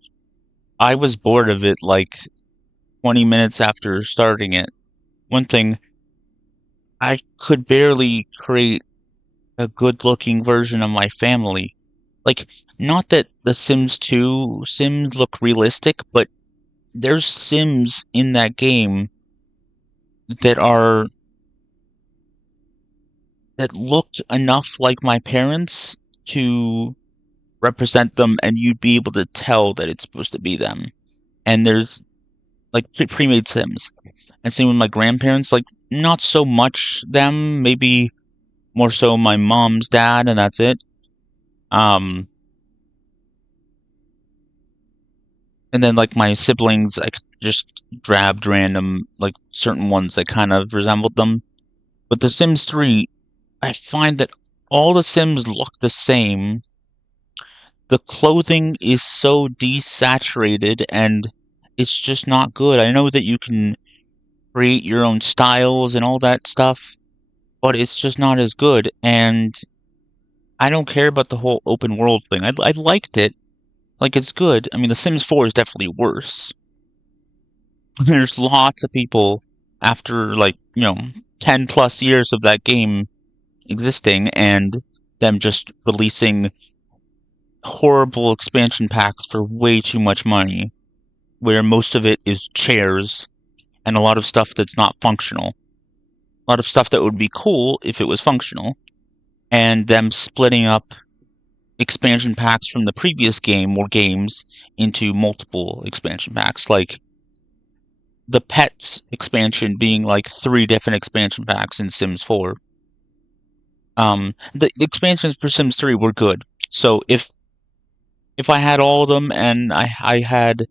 I was bored of it, like, 20 minutes after starting it. One thing, I could barely create a good-looking version of my family. Like, not that the Sims 2 Sims look realistic, but there's Sims in that game that look enough like my parents to represent them, and you'd be able to tell that it's supposed to be them. And there's, like, pre-made Sims. And same with my grandparents, like, not so much them, maybe more so my mom's dad, and that's it. And then, like, my siblings, I just grabbed random, like, certain ones that kind of resembled them. But The Sims 3, I find that all the Sims look the same. The clothing is so desaturated, and it's just not good. I know that you can create your own styles and all that stuff, but it's just not as good. And I don't care about the whole open world thing. I liked it. Like, it's good. I mean, The Sims 4 is definitely worse. There's lots of people after, like, 10 plus years of that game existing and them just releasing horrible expansion packs for way too much money, where most of it is chairs and a lot of stuff that's not functional. A lot of stuff that would be cool if it was functional, and them splitting up expansion packs from the previous game or games into multiple expansion packs, like the pets expansion being like 3 different expansion packs in Sims 4. The expansions for Sims 3 were good. So if I had all of them and I had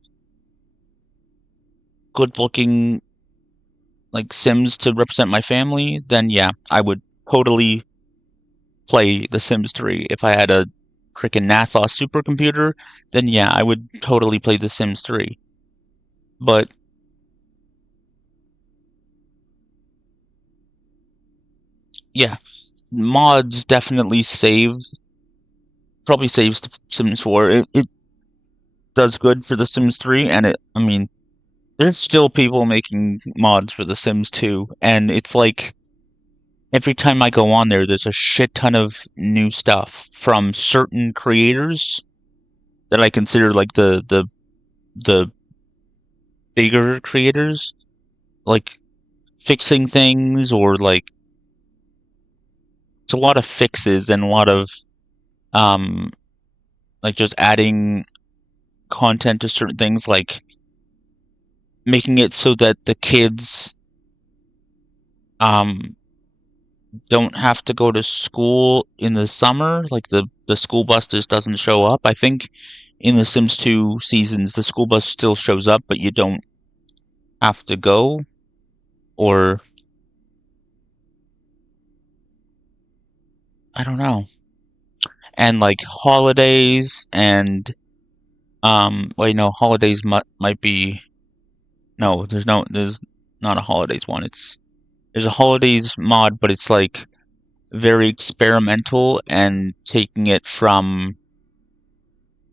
good looking, like, Sims to represent my family, then yeah, I would totally play The Sims 3. If I had a freaking NASA supercomputer, then yeah, I would totally play The Sims 3. But yeah, mods definitely probably saves The Sims 4. It does good for The Sims 3, and I mean, there's still people making mods for The Sims 2, and it's like, every time I go on there, there's a shit ton of new stuff from certain creators that I consider, like, the bigger creators, like, fixing things, or, like, it's a lot of fixes and a lot of, like, just adding content to certain things, like making it so that the kids don't have to go to school in the summer. Like, the school bus just doesn't show up. I think in the Sims 2 seasons, the school bus still shows up, but you don't have to go. Or I don't know. And, like, holidays and wait, no, holidays might be, no, there's not a holidays one. There's a holidays mod, but it's, like, very experimental and taking it from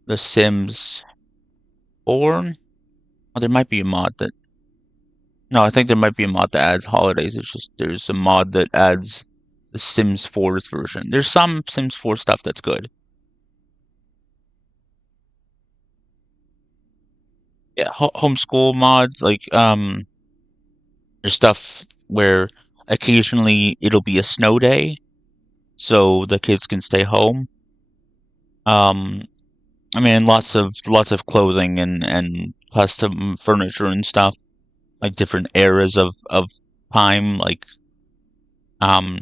The Sims 4. Oh, there might be a mod that, no, I think there might be a mod that adds holidays. It's just there's a mod that adds the Sims 4's version. There's some Sims 4 stuff that's good. Yeah, homeschool mods, like, there's stuff where occasionally it'll be a snow day, so the kids can stay home. Um, I mean, lots of clothing and custom furniture and stuff, like different eras of time. Like, um,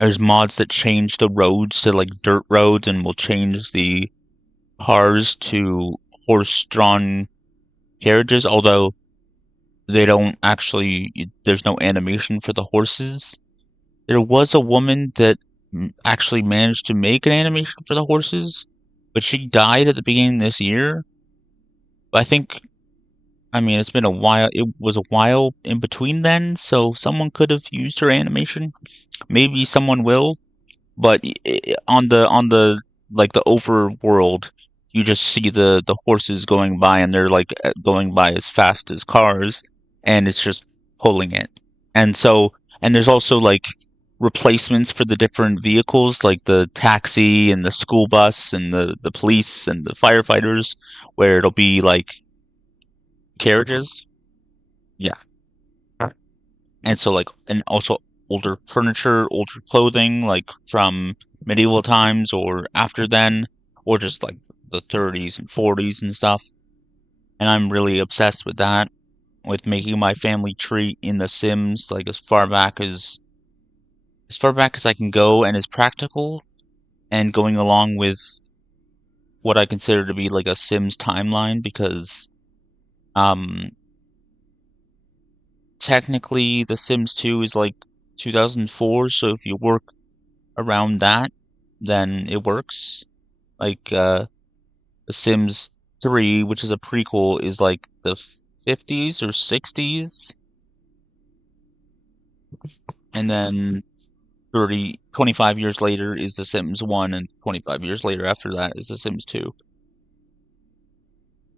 there's mods that change the roads to like dirt roads and will change the cars to horse-drawn carriages, although they don't actually. There's no animation for the horses. There was a woman that actually managed to make an animation for the horses, but she died at the beginning of this year. But I mean, it's been a while. It was a while in between then, so someone could have used her animation. Maybe someone will, but on the like the overworld, you just see the horses going by, and they're like going by as fast as cars, and it's just pulling it. And so, and there's also like replacements for the different vehicles, like the taxi and the school bus and the police and the firefighters, where it'll be like carriages. Yeah. And so like, and also older furniture, older clothing, like from medieval times or after then, or just like the 30s and 40s and stuff. And I'm really obsessed with that, with making my family tree in The Sims like as far back as I can go and as practical, and going along with what I consider to be like a Sims timeline, because um technically The Sims 2 is like 2004, so if you work around that, then it works. Like The Sims 3, which is a prequel, is like the 50s or 60s, and then 25 years later is The Sims 1, and 25 years later after that is The Sims 2.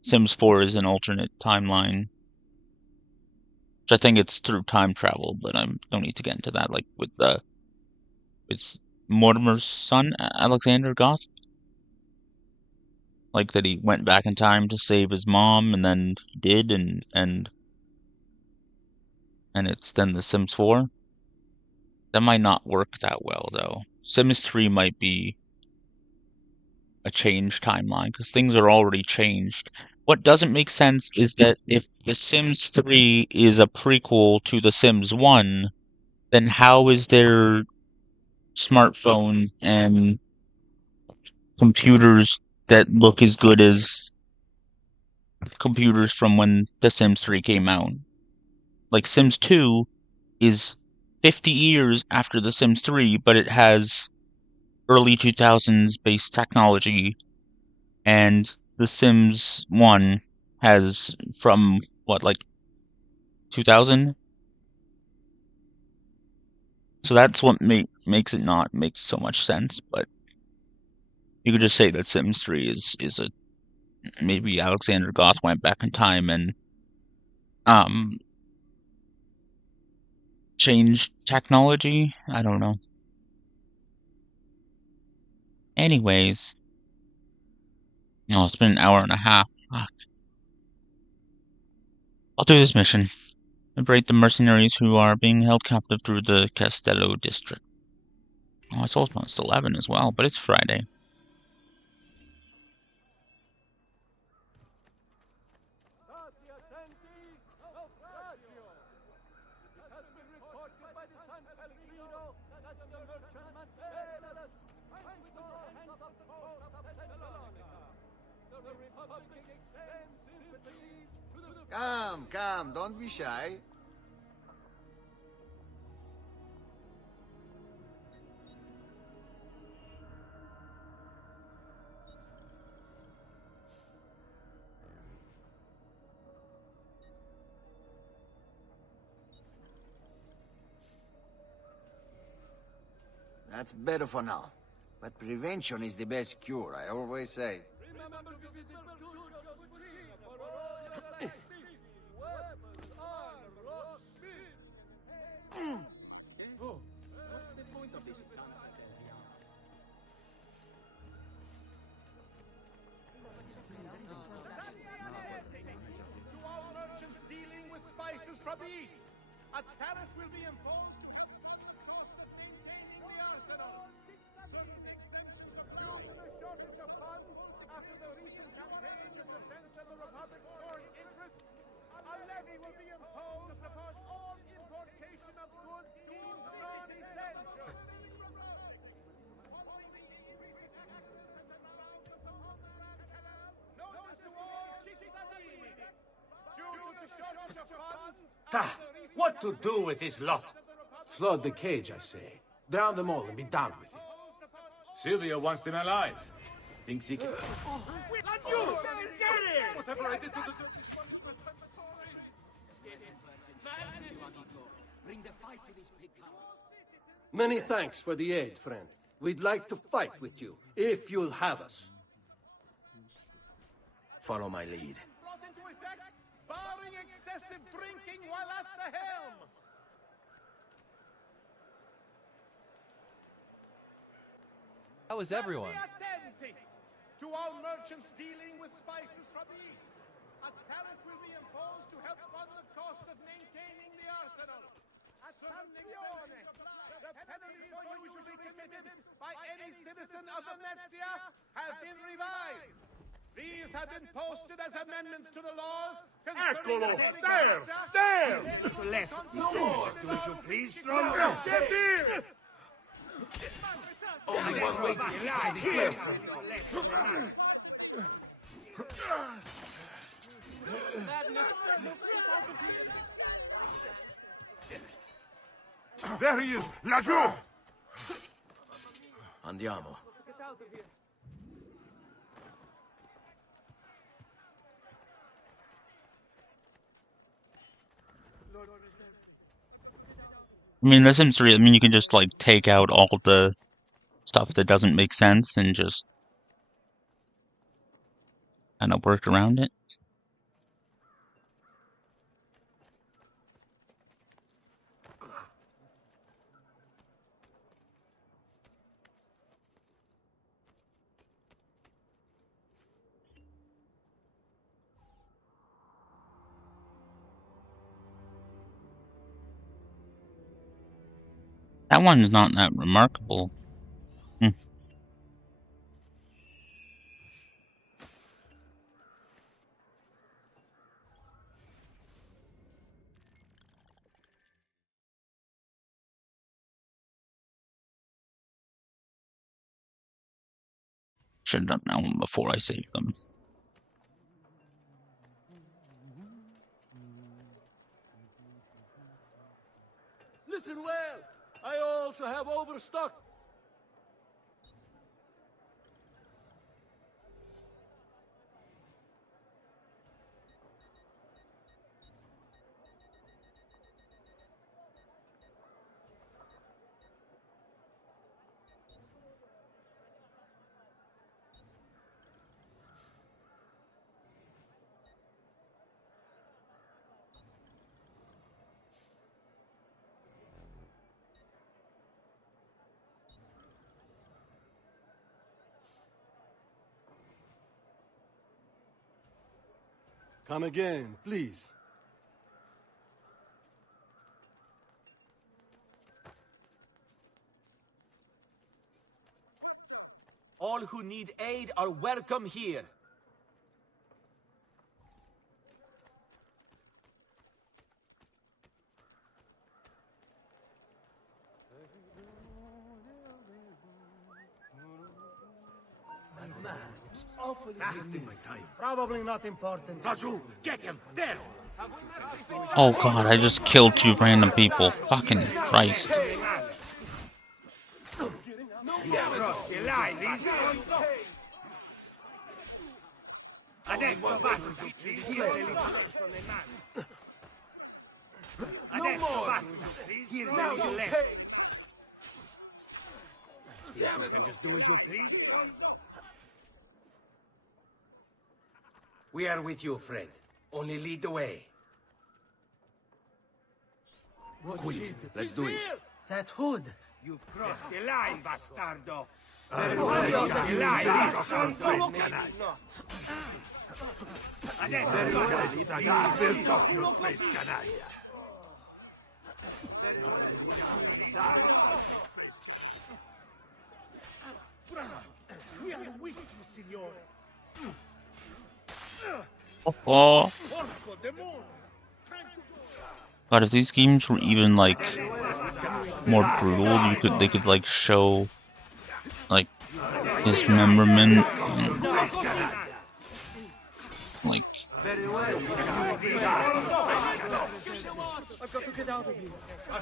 Sims 4 is an alternate timeline, which I think it's through time travel, but I don't need to get into that. Like with Mortimer's son, Alexander Goth, like that he went back in time to save his mom, and then he did, and it's then The Sims 4. That might not work that well, though. Sims 3 might be a changed timeline, because things are already changed. What doesn't make sense is that if The Sims 3 is a prequel to The Sims 1, then how is there smartphone and computers that look as good as computers from when The Sims 3 came out? Like, Sims 2 is 50 years after The Sims 3, but it has early 2000s based technology, and The Sims 1 has from what, like 2000? So that's what makes it not make so much sense, but you could just say that Sims 3 is a maybe Alexander Goth went back in time and um changed technology. I don't know. Anyways, it's been an hour and a half. Fuck. I'll do this mission. Liberate the mercenaries who are being held captive through the Castello district. Oh, it's almost 11 as well, but it's Friday. Come, don't be shy. That's better for now. But prevention is the best cure, I always say. What's the point of this dance? from the east. A tariff will be imposed to help fund the cost of maintaining the arsenal. Due to the shortage of funds after the recent campaign in defense of the Republic's foreign interests, a levy will be imposed upon all importation of goods deemed non-essential. Notice to all cittadini. Due to the shortage of funds, What to do with this lot? Flood the cage, I say. Drown them all and be done with it. Silvio wants them alive. Thinks he can... whatever I did to deserve this punishment, I'm sorry. Bring the fight to these pig cows. Many thanks for the aid, friend. We'd like to fight with you, if you'll have us. Follow my lead. Brought into effect, barring excessive drinking while at the helm. How is everyone? Be attentive to all merchants dealing with spices from the east. A tariff will be imposed to help fund the cost of maintaining the arsenal. Attenzione! The penalties usually committed by any citizen of Venezia have been revised. These have been posted as amendments to the laws concerning the There! There! Less. No more! Do as you please, Stronzo. Get here! Only one way to get this lesson. There he is! Laggiù! Andiamo. I mean, that seems real. I mean, you can just, like, take out all the stuff that doesn't make sense and just kind of work around it. That one's not that remarkable. Should have done that one before I saved them. Listen well. I also have overstock. Come again, please. All who need aid are welcome here. Wasting my time. Probably not important. Laggiù! Get him! There! Oh god, I just killed 2 random people. Fucking Christ. Adesso basta! Adesso basta! Here's a little less. You can just do as you please. We are with you, friend. Only lead the way. Quick, Let's do it. that hood. You crossed the line, bastardo! We are with you, signore. Oh. Porco demon. Time to go. God, if these games were even like more brutal, they could like show like dismemberment and like I've got to get out of here. I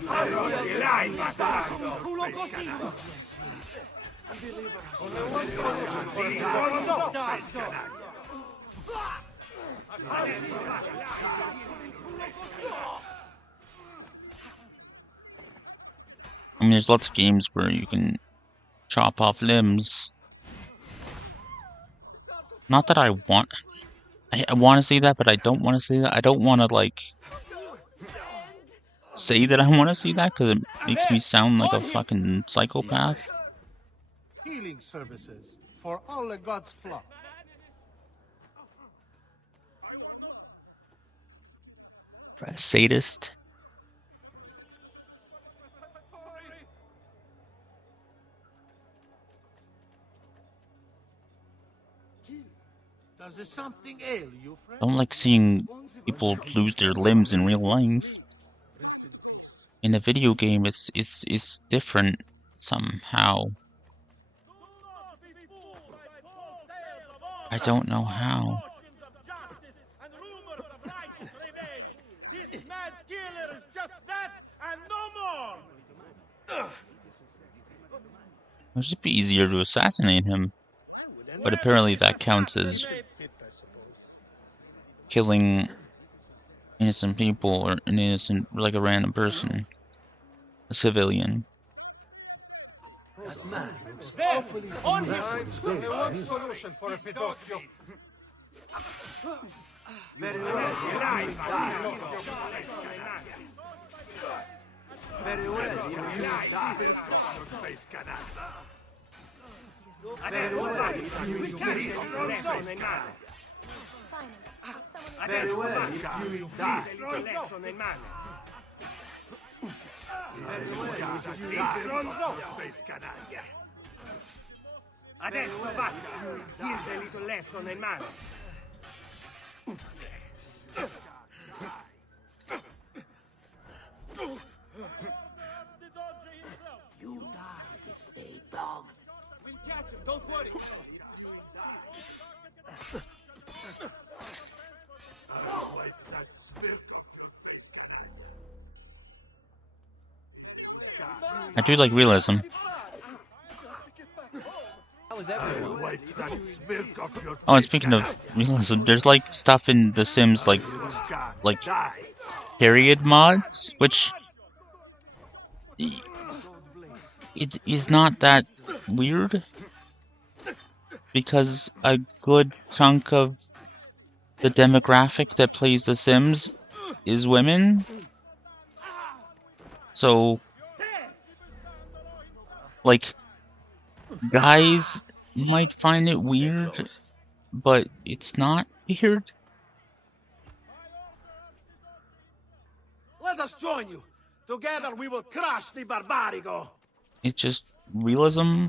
mean, there's lots of games where you can chop off limbs. Not that I want to say that, but I don't want to say that. I don't want to like say that I want to see that because it makes me sound like a fucking psychopath. Healing services for all the gods' flock. A sadist. Does something ail you, friend? I don't like seeing people lose their limbs in real life. In a video game, it's different somehow. I don't know how. This mad killer is just that and no more. It would just be easier to assassinate him. But apparently that counts as killing innocent people or an innocent, like a random person. A civilian. On him! One solution for a pedofilo. Very well. Very well. Very well. Very well. You insist. Adesso basta! Dirselito lesso nel mare! You die this day, dog! We'll catch him, don't worry! I do like realism. Oh, and speaking of realism, there's like stuff in The Sims like period mods, which it is not that weird because a good chunk of the demographic that plays The Sims is women. So, like, guys might find it weird, but it's not weird. Let us join you. Together we will crush the barbarigo. It's just realism.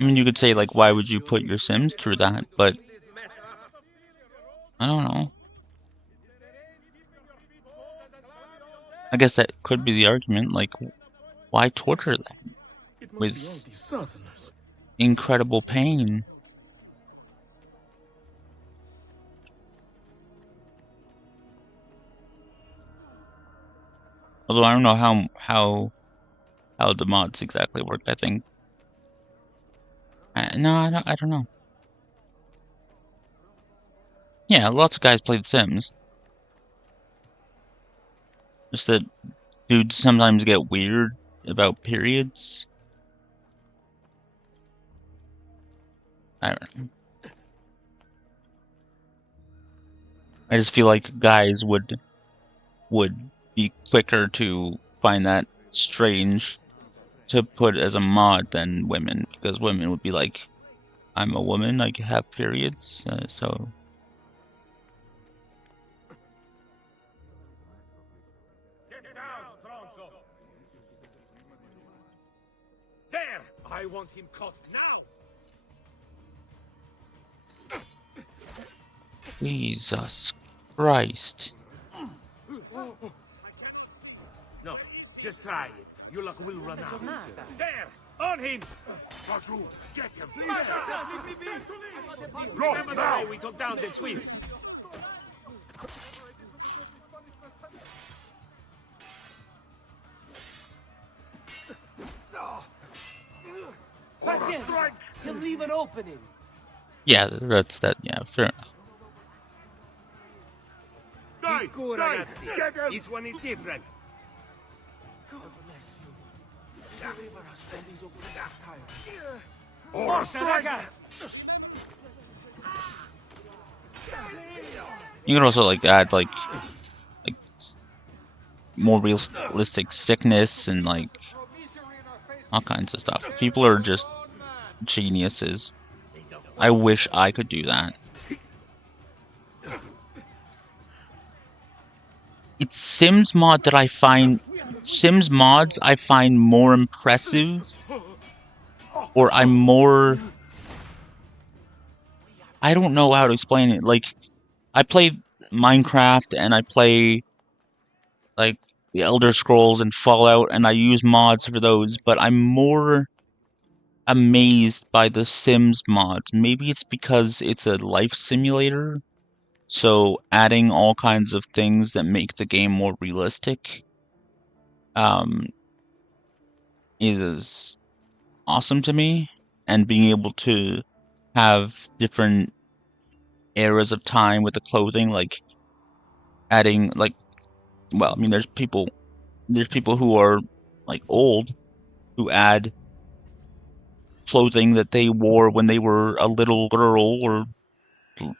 I mean, you could say, like, why would you put your Sims through that, but I don't know. I guess that could be the argument, like, why torture them with incredible pain? Although I don't know how the mods exactly work. I think no, I don't know. Yeah, lots of guys play The Sims. Just that dudes sometimes get weird about periods. I don't know. I just feel like guys would be quicker to find that strange to put as a mod than women, because women would be like, I'm a woman, I have periods, so I want him caught now. Jesus Christ. No, just try it. Your luck will run out. There! On him! Get him! Please! Remember the way we took down the Swiss? Patience! He'll leave an opening. Yeah, that's that. Yeah, fair enough. Ragazzi. Each one is different. God bless you. Deliver us from these ogres. Forza, ragazzi! You can also like add like more realistic sickness and like all kinds of stuff. People are just geniuses. I wish I could do that. It's Sims mod that I find Sims mods I find more impressive, or I'm more, I don't know how to explain it. Like I play Minecraft and I play like the Elder Scrolls and Fallout and I use mods for those, but I'm more amazed by the Sims mods. Maybe it's because it's a life simulator, so adding all kinds of things that make the game more realistic is awesome to me, and being able to have different eras of time with the clothing, like adding like, well, I mean there's people who are like old who add clothing that they wore when they were a little girl or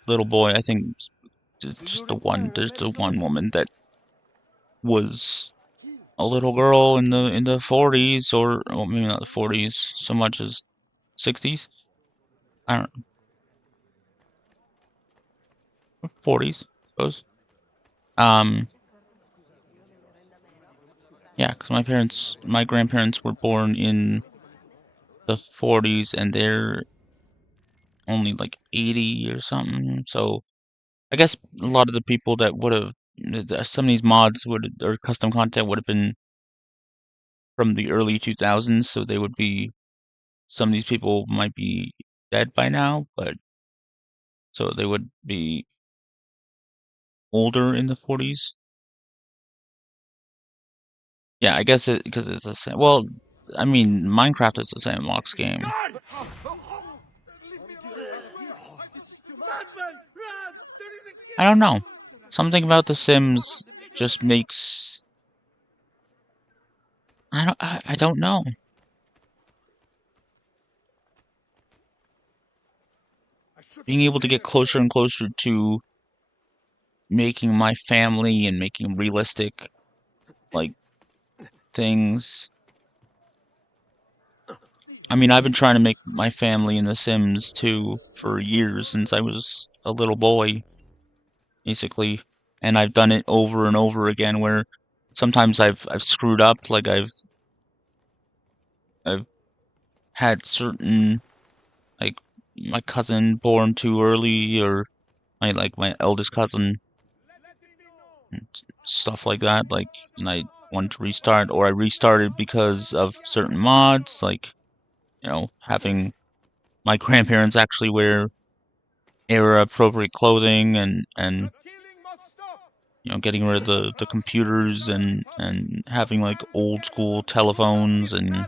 little boy. I think just the one. There's the one woman that was a little girl in the 40s, or well, maybe not the 40s so much as 60s. I don't know. 40s, I suppose. Yeah, because my grandparents were born in the 40s, and they're only like 80 or something. So I guess a lot of the people that would have, some of these mods would, or custom content would have been from the early 2000s, so they would be, some of these people might be dead by now, but so they would be older in the 40s. Yeah, I guess because it's the same. Well, I mean, Minecraft is the sandbox game. I don't know. Something about The Sims just makes, I don't know. Being able to get closer and closer to making my family and making realistic like things. I mean, I've been trying to make my family in The Sims 2 for years, since I was a little boy, basically, and I've done it over and over again. Where sometimes I've screwed up, like I've had certain, like my cousin born too early, or my eldest cousin, and stuff like that. Like, and I wanted to restart, or I restarted because of certain mods, like, you know, having my grandparents actually wear era appropriate clothing, and you know, getting rid of the computers, and having like old school telephones and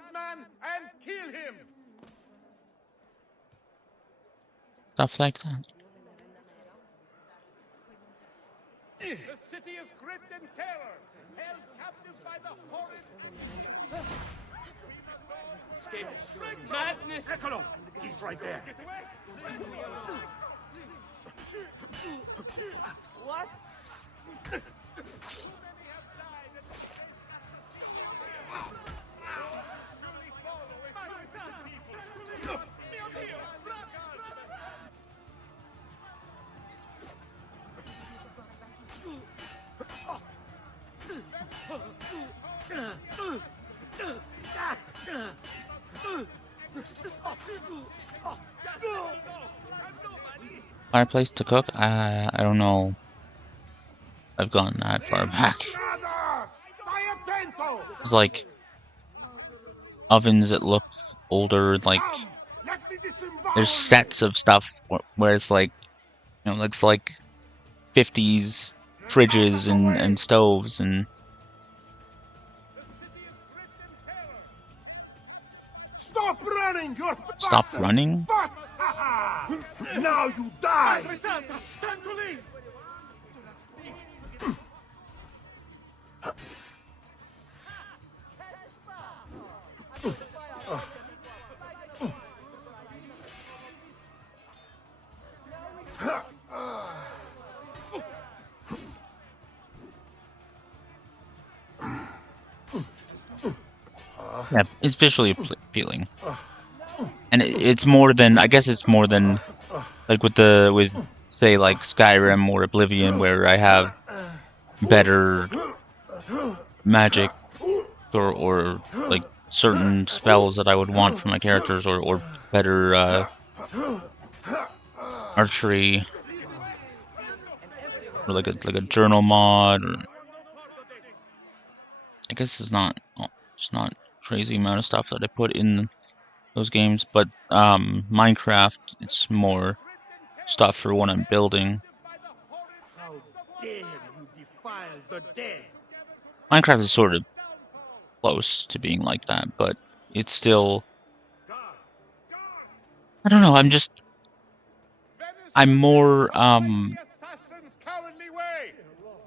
stuff like that. The city is gripped in terror, held captive by the horrid... Escape. Madness! Eccolo! He's right there. What? Fireplace to cook? I don't know. I've gone that far back. It's like ovens that look older, like there's sets of stuff where it's like, you know, looks like 50s fridges and stoves and Stop running! stop running? Now you die! Time to leave! Yeah, it's visually appealing, and it's more than, I guess it's more than like with say like Skyrim or Oblivion, where I have better magic or like certain spells that I would want for my characters, or better archery, or like a journal mod. Or I guess it's not crazy amount of stuff that I put in those games, but Minecraft, it's more stuff for when I'm building. How dare you defile the dead? Minecraft is sort of close to being like that, but it's still, I don't know, I'm more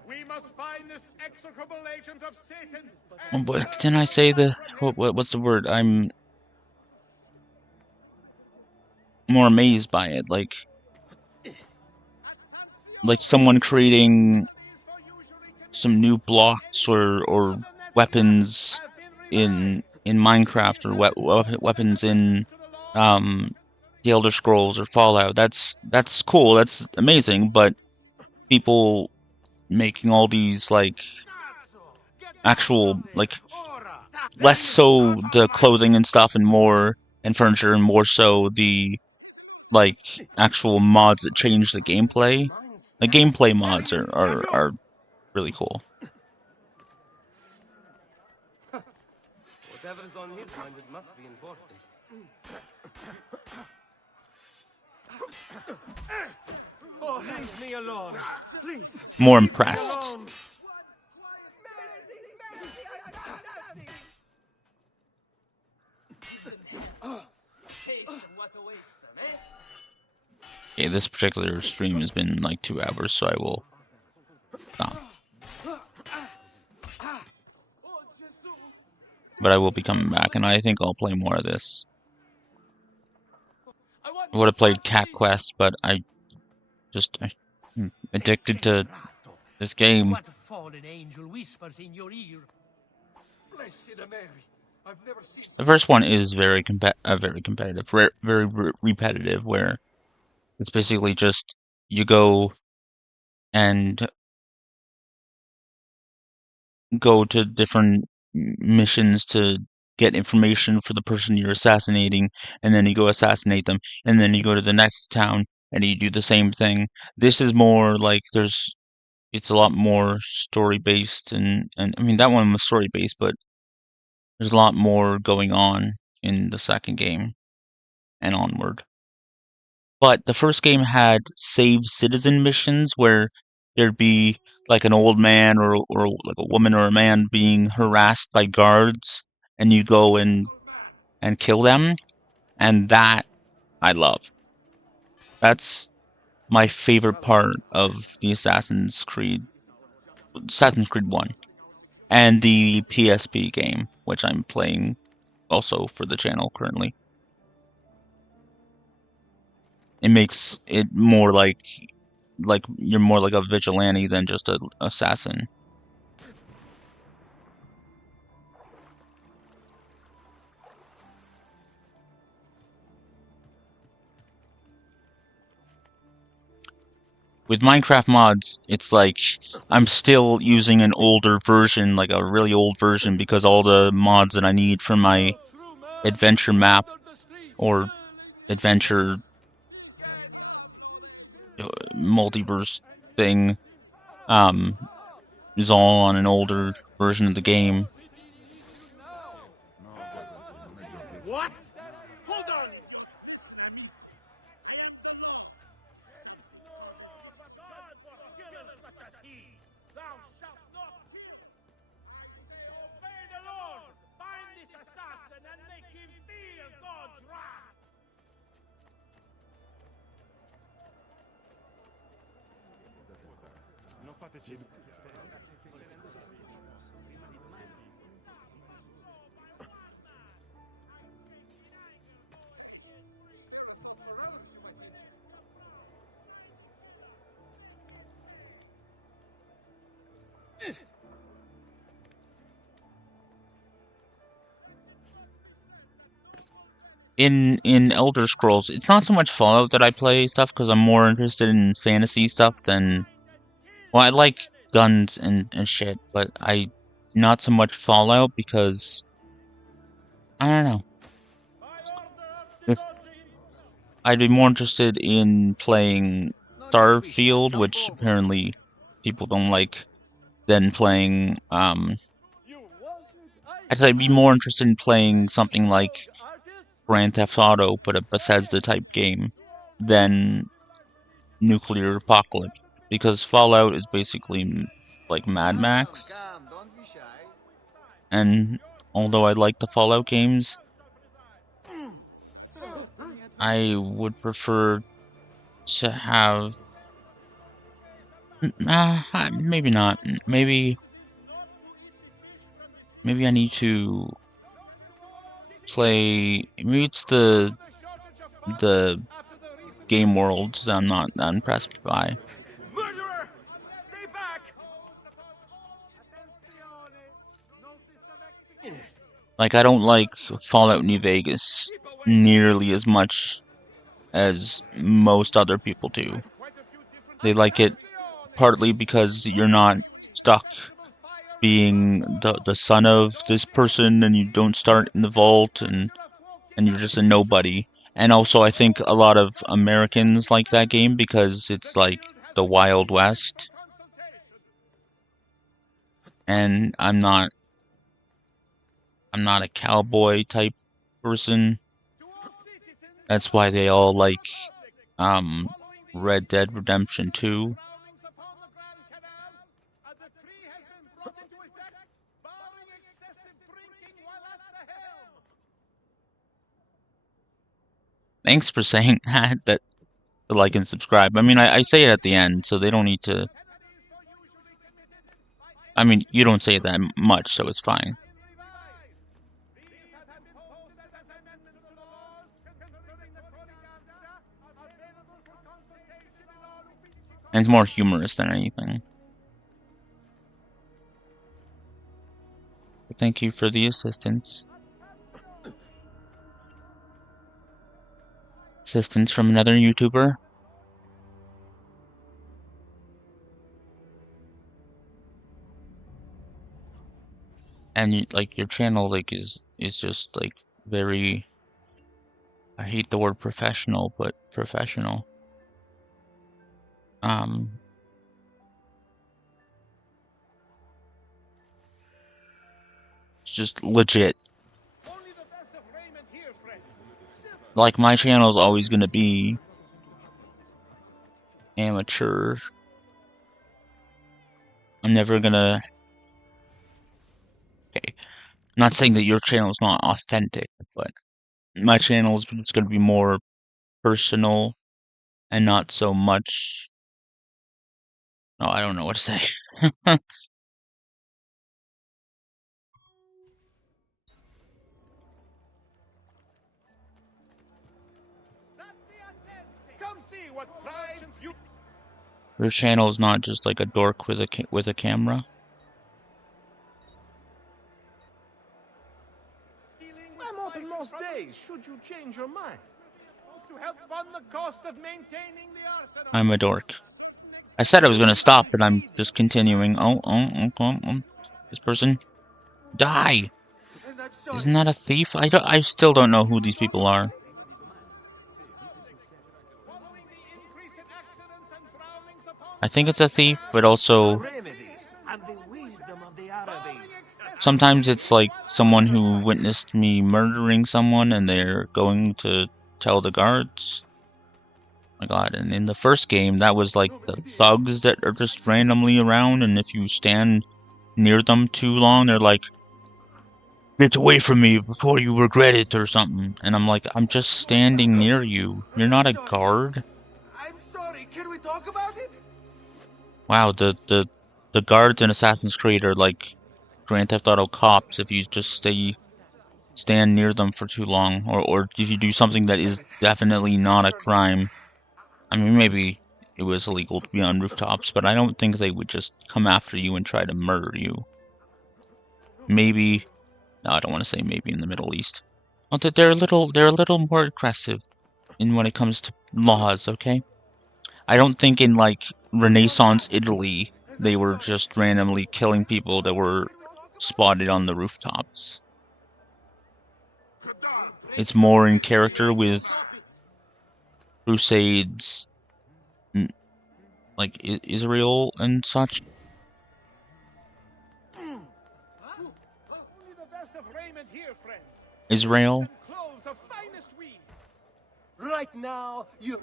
We must find this execrable agent of Satan. what didn't I say what's the word? I'm more amazed by it, like someone creating some new blocks or weapons in Minecraft, or weapons in the Elder Scrolls or Fallout. That's cool. That's amazing. But people making all these like actual, like, less so the clothing and stuff and more and furniture, and more so the like actual mods that change the gameplay. The gameplay mods are really cool. Whatever's on his mind, it must be important. Oh, leave me alone, please. More impressed. Okay, this particular stream has been like 2 hours, so I will stop. But I will be coming back, and I think I'll play more of this. I would have played Cat Quest, but I'm addicted to this game. What fallen angel whispers in your ear? The first one is very competitive, very repetitive, where it's basically just you go and go to different missions to get information for the person you're assassinating, and then you go assassinate them, and then you go to the next town and you do the same thing. This is more like it's a lot more story based, and I mean that one was story based, but there's a lot more going on in the second game and onward. But the first game had save citizen missions where there'd be like an old man or like a woman or a man being harassed by guards, and you go and kill them, and that I love. That's my favorite part of the Assassin's Creed 1 and the PSP game, which I'm playing also for the channel currently. It makes it more like you're more like a vigilante than just an assassin. With Minecraft mods, it's like I'm still using an older version, like a really old version, because all the mods that I need for my adventure map or adventure multiverse thing is all on an older version of the game. What? Hold on! Thou shalt not kill. I say, obey the Lord. Find this assassin and make him feel God's wrath. In Elder Scrolls, it's not so much Fallout that I play stuff because I'm more interested in fantasy stuff than, well, I like guns and shit, but not so much Fallout because I don't know. I'd be more interested in playing Starfield, which apparently people don't like, than playing I'd say I'd be more interested in playing something like Grand Theft Auto, but a Bethesda type game, than Nuclear Apocalypse, because Fallout is basically like Mad Max, and although I like the Fallout games, I would prefer to have maybe not. Maybe I need to play. Maybe it's the game worlds that I'm not impressed by. Murderer! Stay back! Like, I don't like Fallout New Vegas nearly as much as most other people do. They like it partly because you're not stuck being the son of this person and you don't start in the vault and you're just a nobody. And also I think a lot of Americans like that game because it's like the Wild West. And I'm not a cowboy type person. That's why they all like Red Dead Redemption 2. Thanks for saying that to like and subscribe. I mean, I say it at the end, so they don't need to. I mean, you don't say it that much, so it's fine. And it's more humorous than anything. But thank you for the assistance. Assistance from another YouTuber. And like your channel like is just like very, I hate the word professional, but professional. It's just legit. Like, my channel is always gonna be amateur. I'm never gonna. Okay, I'm not saying that your channel is not authentic, but my channel is just gonna be more personal and not so much. Oh, I don't know what to say. Your channel is not just like a dork with a camera. I'm open most days, should you change your mind. To help fund the cost of maintaining the arsenal. I'm a dork. I said I was gonna stop, but I'm just continuing. This person, die! Isn't that a thief? I still don't know who these people are. I think it's a thief, but also sometimes it's like someone who witnessed me murdering someone and they're going to tell the guards. My god, and in the first game, that was like the thugs that are just randomly around, and if you stand near them too long, they're like, "Get away from me before you regret it," or something. And I'm like, I'm just standing near you. You're not a guard. I'm sorry, can we talk about it? Wow, the guards in Assassin's Creed are like Grand Theft Auto cops if you just stand near them for too long, or if you do something that is definitely not a crime. I mean, maybe it was illegal to be on rooftops, but I don't think they would just come after you and try to murder you. Maybe, no, I don't want to say maybe in the Middle East. Well, they're a little more aggressive in when it comes to laws, okay? I don't think in like Renaissance Italy they were just randomly killing people that were spotted on the rooftops. It's more in character with Crusades, like Israel and such. Israel. Right now, you...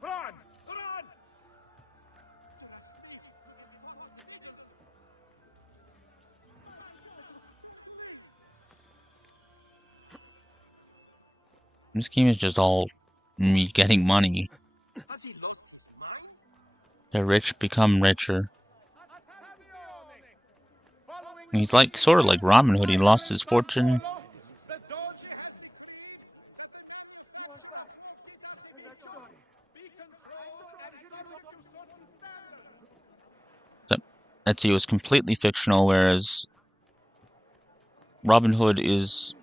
Run! This game is just all me getting money. The rich become richer. He's like sort of like Robin Hood. He lost his fortune. Ezio is completely fictional, whereas Robin Hood is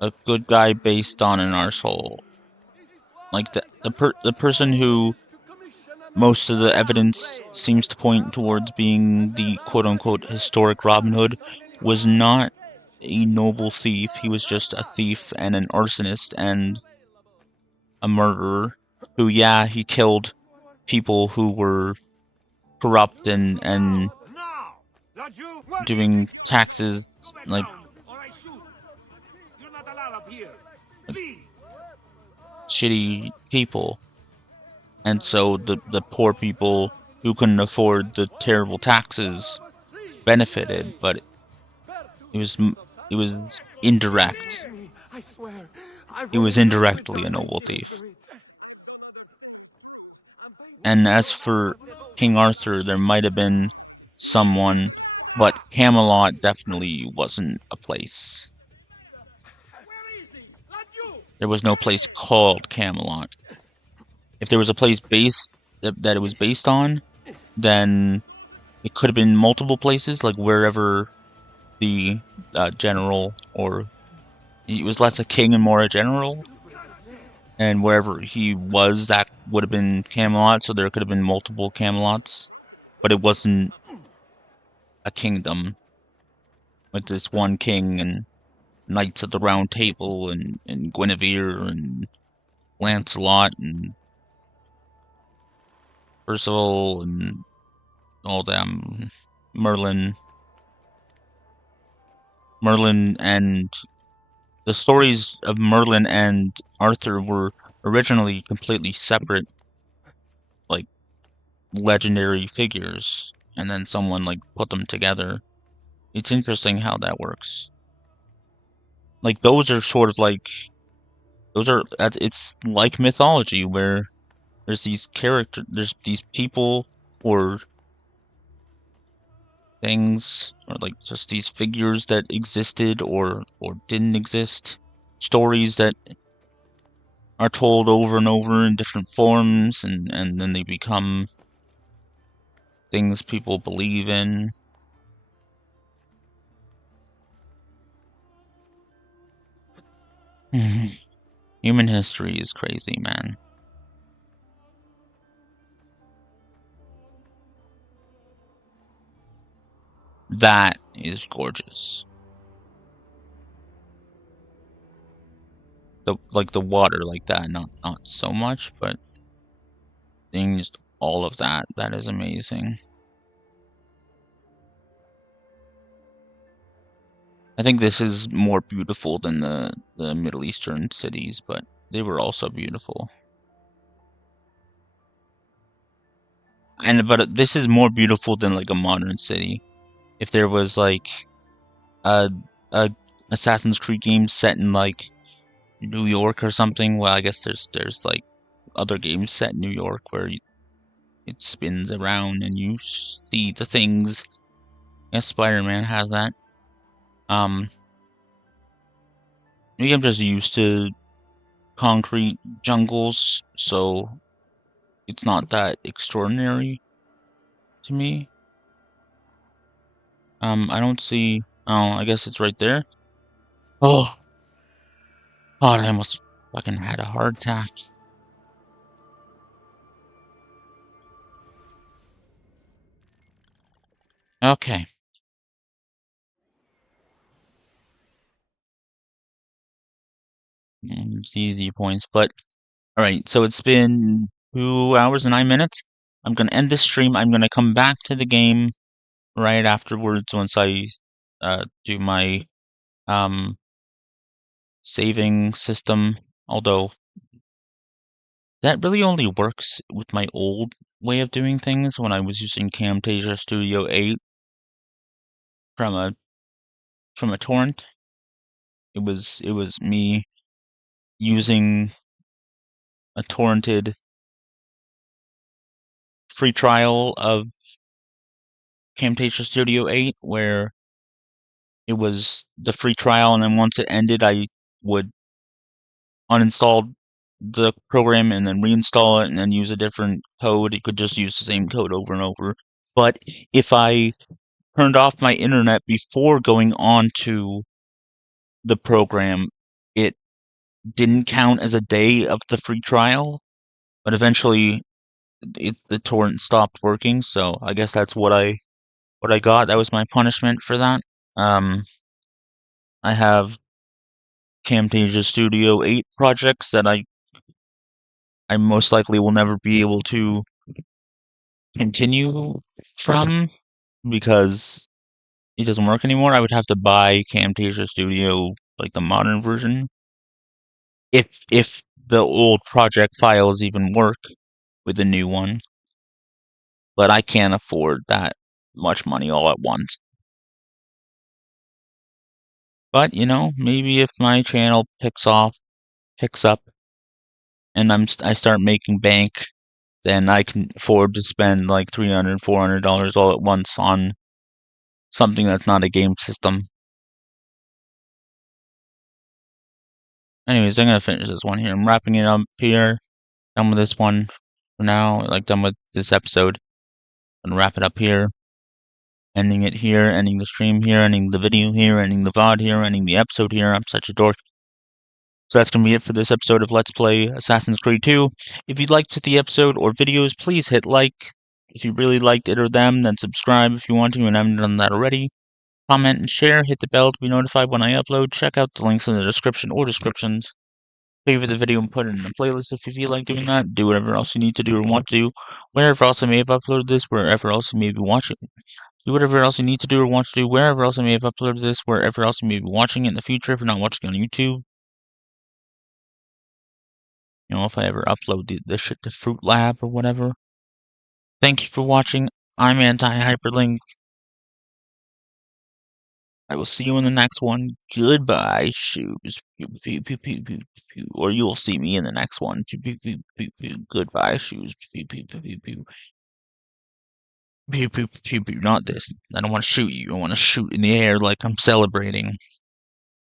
a good guy based on an arsehole. Like the person who most of the evidence seems to point towards being the quote-unquote historic Robin Hood was not a noble thief. He was just a thief and an arsonist and a murderer who, yeah, he killed people who were corrupt and doing taxes, like shitty people. And so the poor people who couldn't afford the terrible taxes benefited, but it was indirect. He was indirectly a noble thief. And as for King Arthur, there might have been someone, but Camelot definitely wasn't a place. There was no place called Camelot. If there was a place based that it was based on, then it could have been multiple places, like wherever the general, or he was less a king and more a general, and wherever he was, that would have been Camelot. So there could have been multiple Camelots, but it wasn't a kingdom with this one king and Knights of the Round Table and Guinevere and Lancelot and Percival and all them, Merlin, and the stories of Merlin and Arthur were originally completely separate, like, legendary figures, and then someone, like, put them together. It's interesting how that works. Like, those are sort of like, it's like mythology, where there's these characters, there's these people, or things, or like just these figures that existed or didn't exist, stories that are told over and over in different forms, and then they become things people believe in. Human history is crazy, man. That is gorgeous. The water like that, not so much, but things, all of that. That is amazing. I think this is more beautiful than the Middle Eastern cities, but they were also beautiful. But this is more beautiful than like a modern city. If there was like a a Assassin's Creed game set in like New York or something, well, I guess there's like other games set in New York where it spins around and you see the things. Yes, Spider-Man has that. Maybe I'm just used to concrete jungles, so it's not that extraordinary to me. I don't see. Oh, I guess it's right there. Oh, God, I almost fucking had a heart attack. Okay. See the points, but all right. So it's been 2 hours and 9 minutes. I'm gonna end this stream. I'm gonna come back to the game right afterwards once I do my saving system. Although that really only works with my old way of doing things when I was using Camtasia Studio 8 from a torrent. It was me using a torrented free trial of Camtasia Studio 8 where it was the free trial, and then once it ended, I would uninstall the program and then reinstall it and then use a different code. You could just use the same code over and over. But if I turned off my internet before going on to the program, it didn't count as a day of the free trial, but eventually the torrent stopped working, so I guess that's what I got. That was my punishment for that. I have Camtasia Studio 8 projects that I most likely will never be able to continue from because it doesn't work anymore. I would have to buy Camtasia Studio, like the modern version, if the old project files even work with the new one. But I can't afford that much money all at once. But maybe if my channel picks up, and I start making bank, then I can afford to spend like $300, $400 all at once on something that's not a game system. Anyways, I'm gonna finish this one here. I'm wrapping it up here. Done with this one for now. Like done with this episode. I'm gonna wrap it up here. Ending it here. Ending the stream here. Ending the video here. Ending the VOD here. Ending the episode here. I'm such a dork. So that's going to be it for this episode of Let's Play Assassin's Creed 2. If you liked the episode or videos, please hit like. If you really liked it or them, then subscribe if you want to and haven't done that already. Comment and share, hit the bell to be notified when I upload. Check out the links in the description or descriptions. Favorite the video and put it in a playlist if you feel like doing that. Do whatever else you need to do or want to do. Wherever else I may have uploaded this, wherever else you may be watching. Do whatever else you need to do or want to do. Wherever else I may have uploaded this, wherever else you may be watching it in the future if you're not watching on YouTube. If I ever upload this shit to FruitLab or whatever. Thank you for watching. I'm Anti-HyperLink. I will see you in the next one. Goodbye, shoes. Pew, pew, pew, pew, pew. Or you'll see me in the next one. Pew, pew, pew, pew, pew. Goodbye, shoes. Pew, pew, pew, pew, pew. Pew, pew, pew, pew. Not this. I don't want to shoot you. I want to shoot in the air like I'm celebrating.